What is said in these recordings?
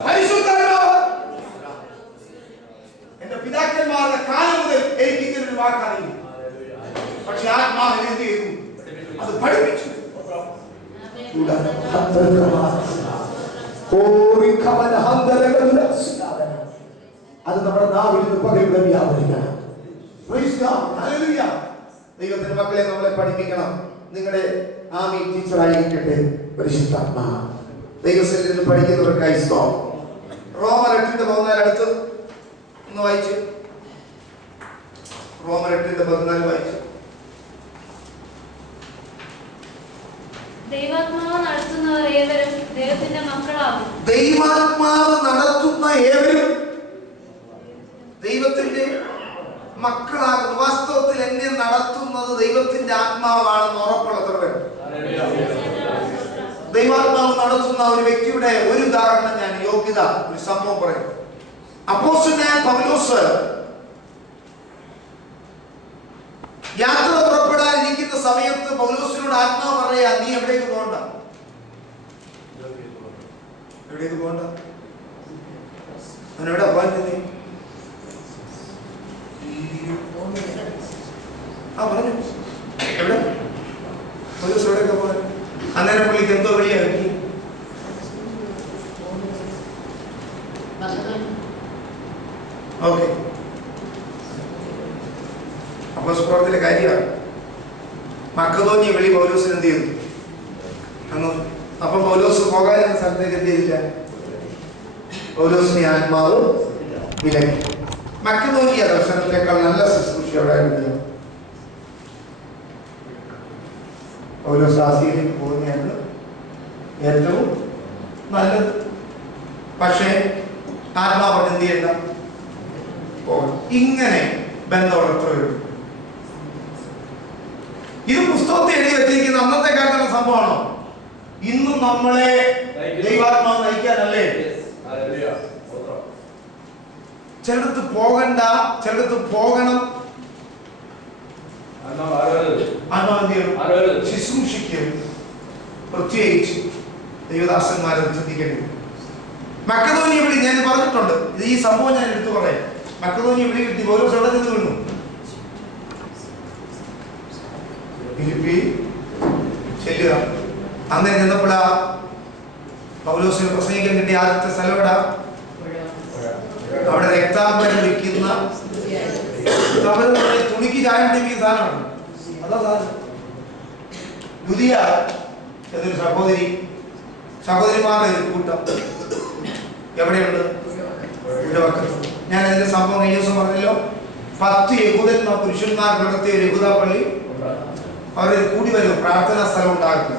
പരിശുദ്ധാത്മാവ് എന്റെ പിതാക്കന്മാരുടെ കാലം മുതൽ എനിക്ക് ഇങ്ങനൊരു വാക്കറിയില്ല. പക്ഷെ ആത്മാവിനെ എന്ത് ചെയ്തു? അത് പഠിപ്പിച്ചു. അത് നമ്മുടെ നാവിൽ നിന്ന് പകയുടെ വ്യാപരിക്കണം. ദൈവത്തിന്റെ മക്കളെ നമ്മളെ പഠിപ്പിക്കണം. നിങ്ങളുടെ ആമി ടീച്ചറായിരിക്കട്ടെ പരിശുദ്ധാത്മാ. ദൈവത്തിൽ പഠിക്കുന്നവർക്കായി സ്തോത്രം. റോമർ 8:14 അടുത്ത് ഒന്ന് വായിച്ചു. റോമർ 8:14 വായിച്ചു. ദൈവാത്മാവ് നടത്തുന്നവർ ഏവരും ദൈവത്തിന്റെ മക്കളാകും. ദൈവാത്മാവ് നടത്തുന്ന ഏവരും ദൈവത്തിന്റെ മക്കളാകുന്നു. വാസ്തവത്തിൽ എന്നെ നടത്തുന്നത് ദൈവത്തിന്റെ ആത്മാവാണെന്ന് ഉറപ്പുള്ളവർ. ദൈവാത്മാവ് നടത്തുന്ന ഒരു വ്യക്തിയുടെ ഒരു ഉദാഹരണം ഞാൻ യോഗ്യത ഒരു സംഭവം പറയും. അപ്പോസ്തലനായ പൗലോസ് യാത്ര പുറപ്പെടാനിരിക്കുന്ന സമയത്ത് പൗലോസിനോട് ആത്മാവ് പറയാ, നീ എവിടേക്ക് പോകണ്ട, എവിടേക്ക് പോകണ്ട, അവനെവിടെ പോകാൻ നീ പറഞ്ഞു എവിടെ പൗലോസ് എവിടെയൊക്കെ പോകാൻ. അന്നേരം പുള്ളിക്ക് എന്തോ വഴിയാക്കി ഓക്കെ അപ്പോസ്തലന്റെ കാര്യമാണ്. മക്കതോന്യ വിളി പൗലോസിന് എന്ത് ചെയ്തു? അപ്പൊ പൗലോസ് പോകാൻ സ്ഥലത്തേക്ക് എന്ത് ചെയ്തില്ല? പൗലോസിനെ ആത്മാവ് വിലക്കി. മക്കതോന്യ ദർശനത്തെക്കാൾ നല്ല ശുശ്രൂഷ എവിടെയായിരുന്നു? പൗലോസ് ആസിയയിലേക്ക് പോകുന്നതാണ് ഏറ്റവും നല്ലത്. പക്ഷേ ആത്മാവ് എന്ത് ചെയ്യണ്ട? പോകണം. ഇങ്ങനെ ബന്ധമുള്ളവരും ഇത് പുസ്തകത്തിൽ എഴുതി വെച്ചിരിക്കുന്ന അന്നത്തെ കാലത്തുള്ള സംഭവമാണോ? ഇന്നും നമ്മളെ ദൈവാത്മാവ് നയിക്കാനല്ലേ? ചിലടത്ത് പോകണ്ട, ചിലടത്ത് പോകണം. ശുശ്രൂഷിക്കും. പ്രത്യേകിച്ച് ദൈവദാസന്മാരെ ചിന്തിക്കേണ്ടി. മക്കതോന്യ വിളി ഞാൻ പറഞ്ഞിട്ടുണ്ട്. ഇത് ഈ സംഭവം ഞാൻ എടുത്തു പറയാം. മക്കതോന്യ വിളി കിട്ടി. ഓരോ സ്ഥലത്ത് നിന്ന് വീണു. ഫിലിപ്പി ചെല്ലുക. അന്ന് ചെന്നപ്പോഴാ പൗലോസിന് പ്രസംഗിക്കാൻ കിട്ടിയ ആദ്യത്തെ സ്ഥലം എവിടാ? അവിടെ രക്താംബരം വിൽക്കുന്ന തുണിക്ക് ചായം പിടിപ്പിക്കുന്ന സാധനമാണ്. അതാ സാധനം. ലുദിയ എന്നൊരു സഹോദരിമാരുടെ ഒരു കൂട്ടം എവിടെയുണ്ട്? ഞാൻ അതിന്റെ സംഭവം കഴിഞ്ഞ ദിവസം പറഞ്ഞല്ലോ. 10 യഹൂദന്മാർ പുരുഷന്മാർ നടത്തിയ ഒരു യഹൂദ പള്ളി. അവർ കൂടി വരും, പ്രാർത്ഥനാ സ്ഥലം ഉണ്ടാകും.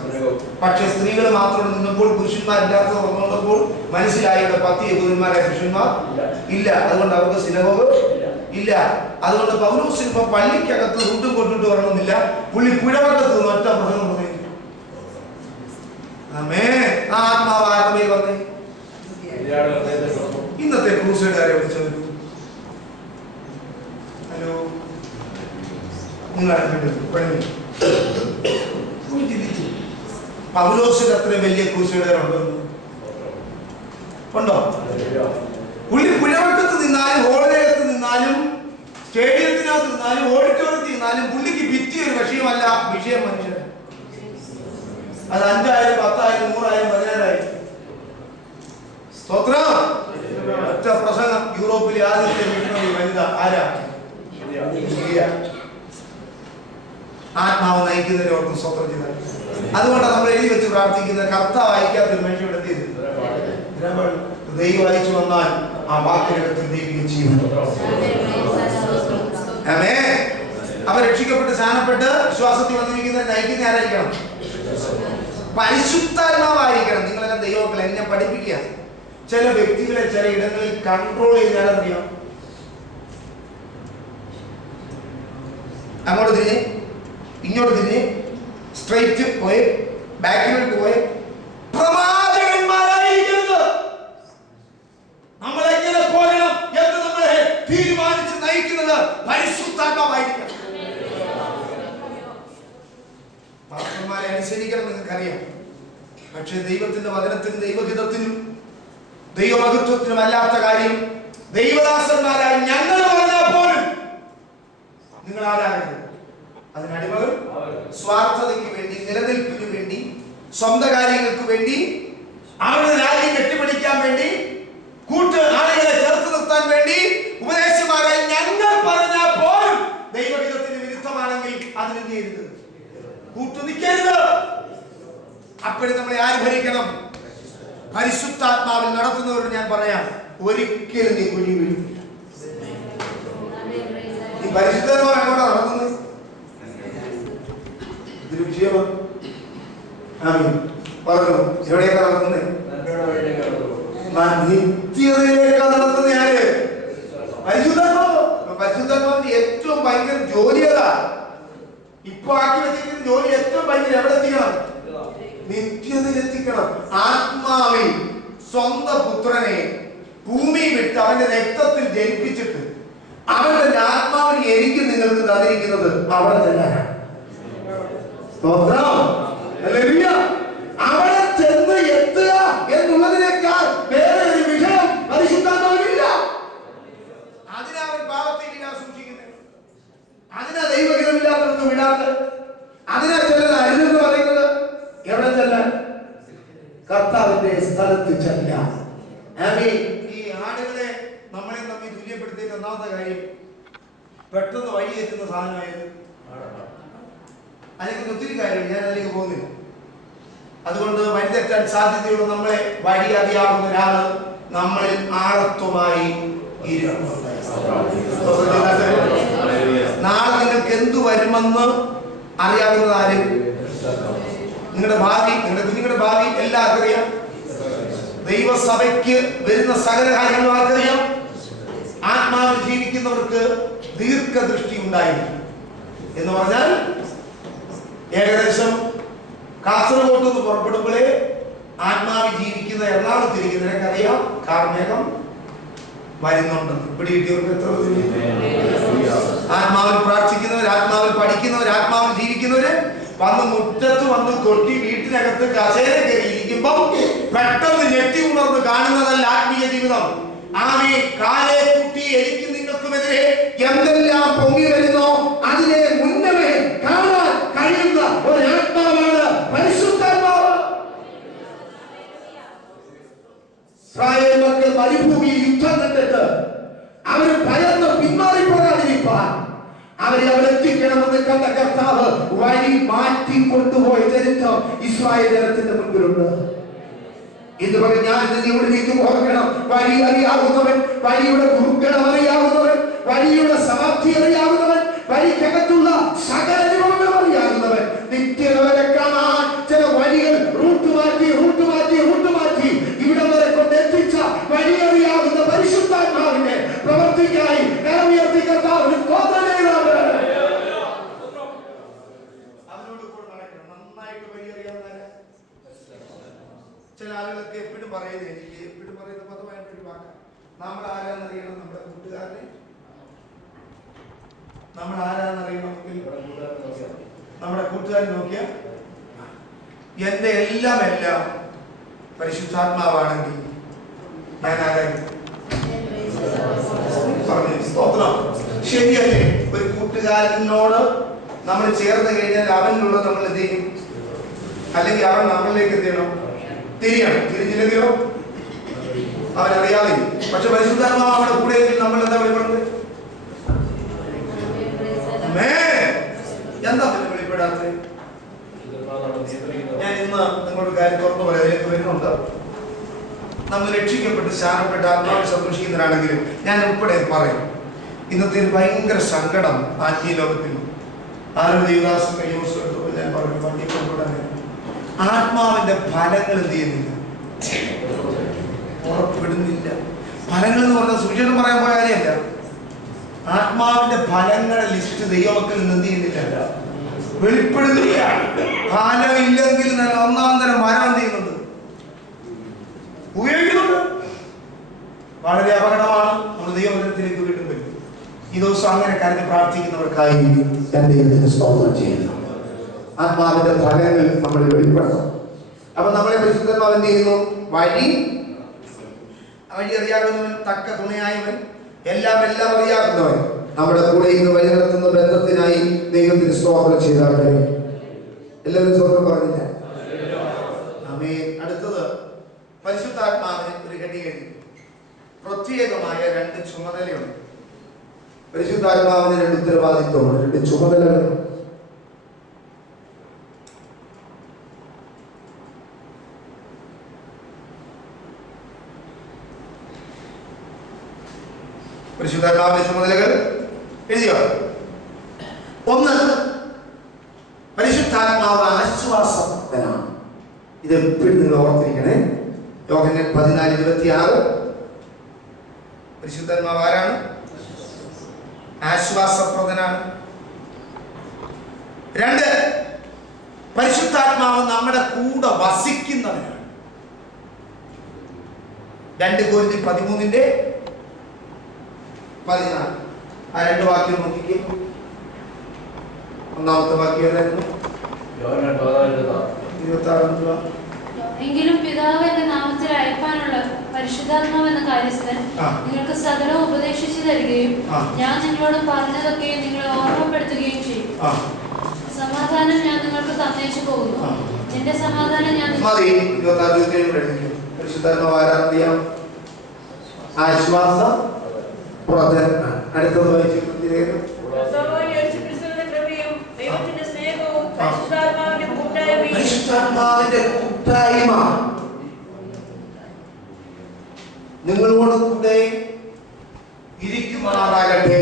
പക്ഷെ സ്ത്രീകൾ മാത്രം നിന്നപ്പോൾ പുരുഷന്മാരില്ലാത്ത വന്നപ്പോൾ മനസ്സിലായി ഇവിടെ 10 യഹൂദന്മാരായ പുരുഷന്മാർ ഇല്ല. അതുകൊണ്ട് അവർക്ക് സിനഗോഗ് ഇല്ല. അതുകൊണ്ട് പൗലോസിന് ഇപ്പൊ പള്ളിക്കകത്ത് ഫുഡും കൊണ്ടിട്ട് വരണമെന്നില്ല. പുള്ളി പുഴവട്ടത്ത് ഒറ്റ പ്രസംഗം പറഞ്ഞു. ആത്മാവ് ആത്മയിൽ വന്നേ. ഇന്നത്തെ ക്രൂസൈഡുകാരെ വിളിച്ചവർ ഹലോ നിങ്ങൾ പൗലോസിന് അത്രയും വലിയ ക്രൂസൈഡുകാരുണ്ടോ? ഉണ്ടോ? പുള്ളി പുഴവട്ടത്ത് നിന്നാലും ഹോളിനകത്ത് നിന്നാലും സ്റ്റേഡിയത്തിനകത്ത് നിന്നാലും ഓഡിറ്റോറിയത്തിൽ നിന്നാലും പുള്ളിക്ക് ഭിത്തി ഒരു വിഷയമല്ല. വിഷയം മനുഷ്യൻ. അത് 5,000, 10,000, 100,000, 10,000. സ്തോത്രം. ഒറ്റ പ്രസംഗം. യൂറോപ്പിലെ ആദ്യത്തെ മിഷണറി വനിത ആരാ? ആത്മാവ് നയിക്കുന്നതിനോർത്ത് സ്തോത്രം ചെയ്ത. അതുകൊണ്ടാണ് നമ്മൾ എഴുതി വെച്ച് പ്രാർത്ഥിക്കുന്ന കർത്താവ് അയക്കാത്തൊരു മനുഷ്യനോട് എന്ത് ചെയ്തു? ദൈവം അയച്ചു വന്നാൽ ആ വാക്കിനകത്ത് ദൈവിക ജീവൻ. അവ രക്ഷിക്കപ്പെട്ട് സ്നാനപ്പെട്ട് വിശ്വാസത്തിൽ വന്നിരിക്കുന്നവരെ നയിക്കുന്ന ആരായിരിക്കണം? പരിശുദ്ധാത്മാവായിരിക്കണം. നിങ്ങളെല്ലാം ദൈവമക്കളെ എന്നെ പഠിപ്പിക്കുക. ചില വ്യക്തികളെ ചില ഇടങ്ങളിൽ കൺട്രോൾ ചെയ്യാനറിയാം. അങ്ങോട്ട് തിരിഞ്ഞ് ഇങ്ങോട്ട് തിരിഞ്ഞ് സ്ട്രൈറ്റ് പോയി ബാക്കിലോട്ട് പോയി പ്രവാചകന്മാരായിരിക്കുന്നത്. നമ്മളെങ്ങനെ പോകണം എന്ന് നമ്മളെ തീരുമാനിച്ച് നയിക്കുന്നത് പരിശുദ്ധാത്മാവായിരിക്കണം. പാസ്റ്റർമാരെ അനുസരിക്കണം നിങ്ങൾക്കറിയാം. പക്ഷെ ദൈവത്തിന്റെ വചനത്തിനും ദൈവഹിതത്തിനും ദൈവമഹത്വത്തിനും അല്ലാത്ത കാര്യം ദൈവദാസന്മാരായ ഞങ്ങൾ പറഞ്ഞാൽ പോലും നിങ്ങൾ ആരാകരുത്. അതിനടിമകൾ സ്വാർത്ഥതയ്ക്ക് വേണ്ടി, നിലനിൽപ്പിന് വേണ്ടി, സ്വന്തം കാര്യങ്ങൾക്ക് വേണ്ടി, അവരുടെ രാജ്യം കെട്ടിപ്പിടിക്കാൻ വേണ്ടി, കൂട്ട് ആളുകളെ ചേർത്ത് നിർത്താൻ വേണ്ടി ഉപദേശമാരായി ഞങ്ങൾ പറഞ്ഞാൽ പോലും ദൈവഹിതത്തിന് വിരുദ്ധമാണെങ്കിൽ അതിനെന്ത് ചെയ്യരുത്, കൂട്ടു നിൽക്കരുത്. അപ്പോഴും നമ്മളെ ആര് ഭരിക്കണം? പരിശുദ്ധാത്മാവിൽ നടത്തുന്നവരോട് ഞാൻ പറയാം, ഒരിക്കലും നീ കുഴി വീഴില്ല. നീ പരിശുദ്ധാത്മാവ് എങ്ങോട്ടാ നടക്കുന്നത്? ഇതൊരു വിഷയമാണ്. പറഞ്ഞു എവിടെയൊക്കെ നടക്കുന്നത്? നിത്യതയിലേക്കാണ് നടത്തുന്നത്. ആര്? പരിശുദ്ധാത്മാവ്. പരിശുദ്ധാത്മാവിന്റെ ഏറ്റവും ഭയങ്കര ജോലി അതാ. ഇപ്പൊ ആക്കി വെച്ചിരിക്കുന്ന ജോലി ഏറ്റവും ഭയങ്കര എവിടെ എത്തിക്കണം? നിത്യതയിൽ എത്തിക്കണം. ആത്മാവിൽ സ്വന്തം പുത്രനെ ഭൂമിയിൽ വിട്ട് അവന്റെ രക്തത്തിൽ ജനിപ്പിച്ചിട്ട് അവന്റെ ആത്മാവിന് എനിക്ക് നിങ്ങൾക്ക് തന്നിരിക്കുന്നത് അവിടെ തന്നെയാണ്. അവിടെ ചെന്ന് എത്തുക എന്നുള്ളതിനേക്കാൾ വേറെ ഒരു വിഷയം പരിശുദ്ധാത്മാവിനില്ല. അതിനാ അവൻ പാപത്തിൽ സൂക്ഷിക്കുന്നത്, അതിനാ ദൈവഹിതമില്ലാത്തതൊന്നും വിടാത്തത്, അതിനാ ചെല്ലുന്ന അരുതെന്ന് പറയുന്നത്. എവിടെ ചെല്ലാൻ? കർത്താവിന്റെ സ്ഥലത്ത് ചെല്ലാം. ഈ ആടുകളെ നമ്മളെ തമ്മിൽ തുല്യപ്പെടുത്തിയ ഒന്നാമത്തെ കാര്യം പെട്ടെന്ന് വഴിയെത്തുന്ന സാധനമായത്. അതിലേക്ക് ഒത്തിരി കാര്യം ഞാൻ അതിലേക്ക് പോകുന്നില്ല. അതുകൊണ്ട് വഴിതെറ്റാൻ സാധ്യതയുള്ള നമ്മളെ വഴി അറിയാവുന്ന ഒരാൾ നമ്മളിൽ ആഴത്വമായി നാളെ നിങ്ങൾക്ക് എന്തു വരുമെന്ന് അറിയാവുന്നത് ആര്? നിങ്ങളുടെ ഭാവി, നിങ്ങളുടെ കുഞ്ഞുങ്ങളുടെ ഭാവി എല്ലാവർക്കും അറിയാം. ദൈവസഭയ്ക്ക് വരുന്ന സകല കാര്യങ്ങളും ആർക്കറിയാം? ആത്മാവിൽ ജീവിക്കുന്നവർക്ക് ദീർഘദൃഷ്ടി ഉണ്ടായിരിക്കും. എന്ന് പറഞ്ഞാൽ ഏകദേശം കാസർഗോഡ് നിന്ന് പുറപ്പെടുമ്പോഴേ ആത്മാവിൽ ജീവിക്കുന്ന എറണാകുളത്തിരിക്കുന്ന നിനക്കറിയാം കാർമേഘം വരുന്നുണ്ടെന്ന്. ഇവിടെ കിട്ടിയവർക്ക് എത്ര ആത്മാവിൽ പ്രാർത്ഥിക്കുന്നവർ, ആത്മാവിൽ പഠിക്കുന്നവർ, ആത്മാവിൽ ജീവിക്കുന്നവര് വന്ന് മുറ്റത്ത് വന്ന് കൊട്ടി വീട്ടിനകത്ത് കസേര കയറി ഇരിക്കുമ്പം പെട്ടെന്ന് ഞെട്ടി ഉണർന്ന് കാണുന്നതല്ല ആത്മീയ ജീവിതം. ആമേ കാലേ കുട്ടി എനിക്ക് നിങ്ങൾക്കുമെതിരെ എന്തെല്ലാം പൊങ്ങി വരുന്നോ അതിനെ മുന്നമേ കാണാൻ കഴിയുന്ന ഒരു ആത്മാവാണ് പരിശുദ്ധാത്മാവ്. ഇസ്രായേൽ മക്കൾ മരുഭൂമിയിൽ യുദ്ധം കണ്ടിട്ട് അവര് ഭയന്ന് പിന്മാറിപ്പോകാതിരിക്കാൻ അവരെ അവിടെ എത്തിക്കണമെന്ന് കണ്ട കർത്താവ് വഴി മാറ്റി കൊണ്ടുപോയ ചരിത്രം ഇസ്രായേൽ ജനത്തിന്റെ മുൻപിലുണ്ട്. ഇത് പറഞ്ഞ് ഞാൻ നിങ്ങളിലേക്ക് ഓർക്കണം. വഴി അറിയാവുന്നവൻ, വഴിയുടെ ദുർഘടം അറിയാവുന്നവൻ, വഴിയുടെ സമാപ്തി അറിയാവുന്നവൻ, വഴിക്കകത്തുള്ള സകല നിയമങ്ങളും അറിയാവുന്നവൻ, നിത്യത വരെ കാണാൻ ചില വഴികൾ റൂട്ട് മാറ്റി ഇവിടം വരെ കൊണ്ടെത്തിച്ച വഴി അറിയാവുന്ന പരിശുദ്ധാത്മാവിന്റെ പ്രവർത്തിക്കായി നിറവേറ്റി കർത്താവിന് ചില ആളുകളൊക്കെ എപ്പോഴും പറയുന്നത്, എനിക്ക് എപ്പോഴും പറയുന്ന പദമായിട്ടൊരു വാക്ക്, നമ്മൾ ആരാന്നറിയണം, നമ്മുടെ കൂട്ടുകാരനെ നമ്മൾ ആരാന്നറിയണമെങ്കിൽ നമ്മുടെ കൂട്ടുകാരൻ നോക്കിയാൽ എന്റെ എല്ലാം പരിശുദ്ധാത്മാവാണെങ്കിൽ ഞാൻ ആരായി പറഞ്ഞു. സ്തോത്രം. ശരിയല്ലേ? ഒരു കൂട്ടുകാരനോട് നമ്മൾ ചേർന്ന് കഴിഞ്ഞാൽ അവനിലുള്ളത് നമ്മൾ എന്ത് ചെയ്യും? അല്ലെങ്കിൽ അവൻ നമ്മളിലേക്ക് എന്ത് ചെയ്യണം? തിരിയണം. തിരിഞ്ഞില്ലെങ്കിലോ അവനറിയാതെ. പക്ഷെ പരിശുദ്ധാത്മാവ് അവിടെ കൂടെ നമ്മൾ എന്താ വെളിപ്പെടുന്നത്? എന്താ പിന്നെ വെളിപ്പെടാത്തത്? ഞാൻ ഇന്ന് നിങ്ങളോട് കാര്യം തുറന്നു പറയാൻ വരുന്നുണ്ട്. നമ്മൾ രക്ഷിക്കപ്പെട്ട് ശാനപ്പെട്ട് ആത്മാവിൽ സന്തോഷിക്കുന്നവരാണെങ്കിലും ഞാൻ ഉൾപ്പെടെ പറയും, ഇന്നത്തെ ഒരു ഭയങ്കര സങ്കടം ആത്മീയ ലോകത്തിൽ ആരുടെ യുവദാസം ഞാൻ പറഞ്ഞു വണ്ടി കൊണ്ടുവിടാൻ ആത്മാവിന്റെ ഫലങ്ങൾ എന്ത് ചെയ്യുന്നില്ല, പുറപ്പെടുന്നില്ല. ഫലങ്ങൾ എന്ന് പറഞ്ഞാൽ സുവിശേഷം പറയാൻ പോയ കാര്യമല്ല. ആത്മാവിന്റെ ഫലങ്ങളുടെ ലിസ്റ്റ് ദൈവമക്കളിൽ നിന്ന് എന്ത് ചെയ്യുന്നില്ല, വെളിപ്പെടുന്നില്ല. ഫലം ഇല്ലെങ്കിൽ നല്ല ഒന്നാം തരം മരം എന്ത് ചെയ്യുന്നുണ്ട്, ഉപയോഗിക്കുന്നുണ്ട്. വളരെ അപകടമാണ്. നമ്മൾ ദൈവത്തിലേക്ക് വീണ്ടും വരും. ഈ ദിവസം അങ്ങനെ കാര്യം പ്രാർത്ഥിക്കുന്നവർക്കായി ഞാൻ ദൈവത്തിന് സ്തോത്രം ചെയ്യുന്നു. ആത്മാവിന്റെ ഫലങ്ങൾ നമ്മൾ വെളിപ്പെടണം. അപ്പൊ നമ്മളെ പരിശുദ്ധാത്മാവ് എന്ത് ചെയ്യുന്നു? വഴി വഴി അറിയാവുന്നവൻ, തക്ക തുണയായവൻ, എല്ലാം അറിയാവുന്നവൻ, നമ്മുടെ കൂടെ ഇന്ന് വഴി നടത്തുന്ന ബന്ധത്തിനായി ദൈവത്തിന് സ്തോത്രം ചെയ്താട്ടെ. എല്ലാവരും സ്തോത്രം പറഞ്ഞില്ല? ആമേൻ. അടുത്തത് പരിശുദ്ധാത്മാവിന് ഒരു ഘടീകരിക്കും പ്രത്യേകമായ 2 ചുമതലയുണ്ട്. പരിശുദ്ധാത്മാവിന് 2 ഉത്തരവാദിത്വമുണ്ട്, 2 ചുമതലകൾ. പരിശുദ്ധാത്മാവിന്റെ ചുമതലകൾ എഴുതിയോ? 1, പരിശുദ്ധാത്മാവ് ആശ്വാസഭക്തനാണ്. ഇത് എപ്പോഴും നിങ്ങൾ ഓർത്തിരിക്കണേ. യോഹന്നാൻ 14:26. പരിശുദ്ധാത്മാവ് ആരാണ്? ആശ്വാസപ്രദനാണ്. 2, പരിശുദ്ധാത്മാവ് നമ്മുടെ കൂടെ വസിക്കുന്നവനാണ്. 2 Corinthians 13:14. ആ 2 വാക്യം നോക്കിക്കേ. ഒന്നാമത്തെ വാക്യം ഏതായിരുന്നു? 26. എങ്കിലും പിതാവ് എന്റെ നാമത്തിൽ അയപ്പാനുള്ള പരിശുദ്ധാത്മാവ് എന്ന കാര്യസ്ഥൻ നിങ്ങൾക്ക് സകലം ഉപദേശിച്ചു തരികയും ഞാൻ നിങ്ങളോട് പറഞ്ഞതൊക്കെ നിങ്ങളെ ഓർമ്മപ്പെടുത്തുകയും ചെയ്യും. സമാധാനം ഞാൻ നിങ്ങൾക്ക് തന്നേച്ചു പോകുന്നു, എന്റെ സമാധാനം ഞാൻ. പരിശുദ്ധാത്മാവ് ആരാധിക്കാം? ആശ്വാസം. അടുത്തത് വായിച്ചിരിക്കുന്നത് പരിശുദ്ധാത്മാവിന്റെ കൂട്ടായ്മ നിങ്ങളോട് കൂടെ ഇരിക്കുമാറാകട്ടെ.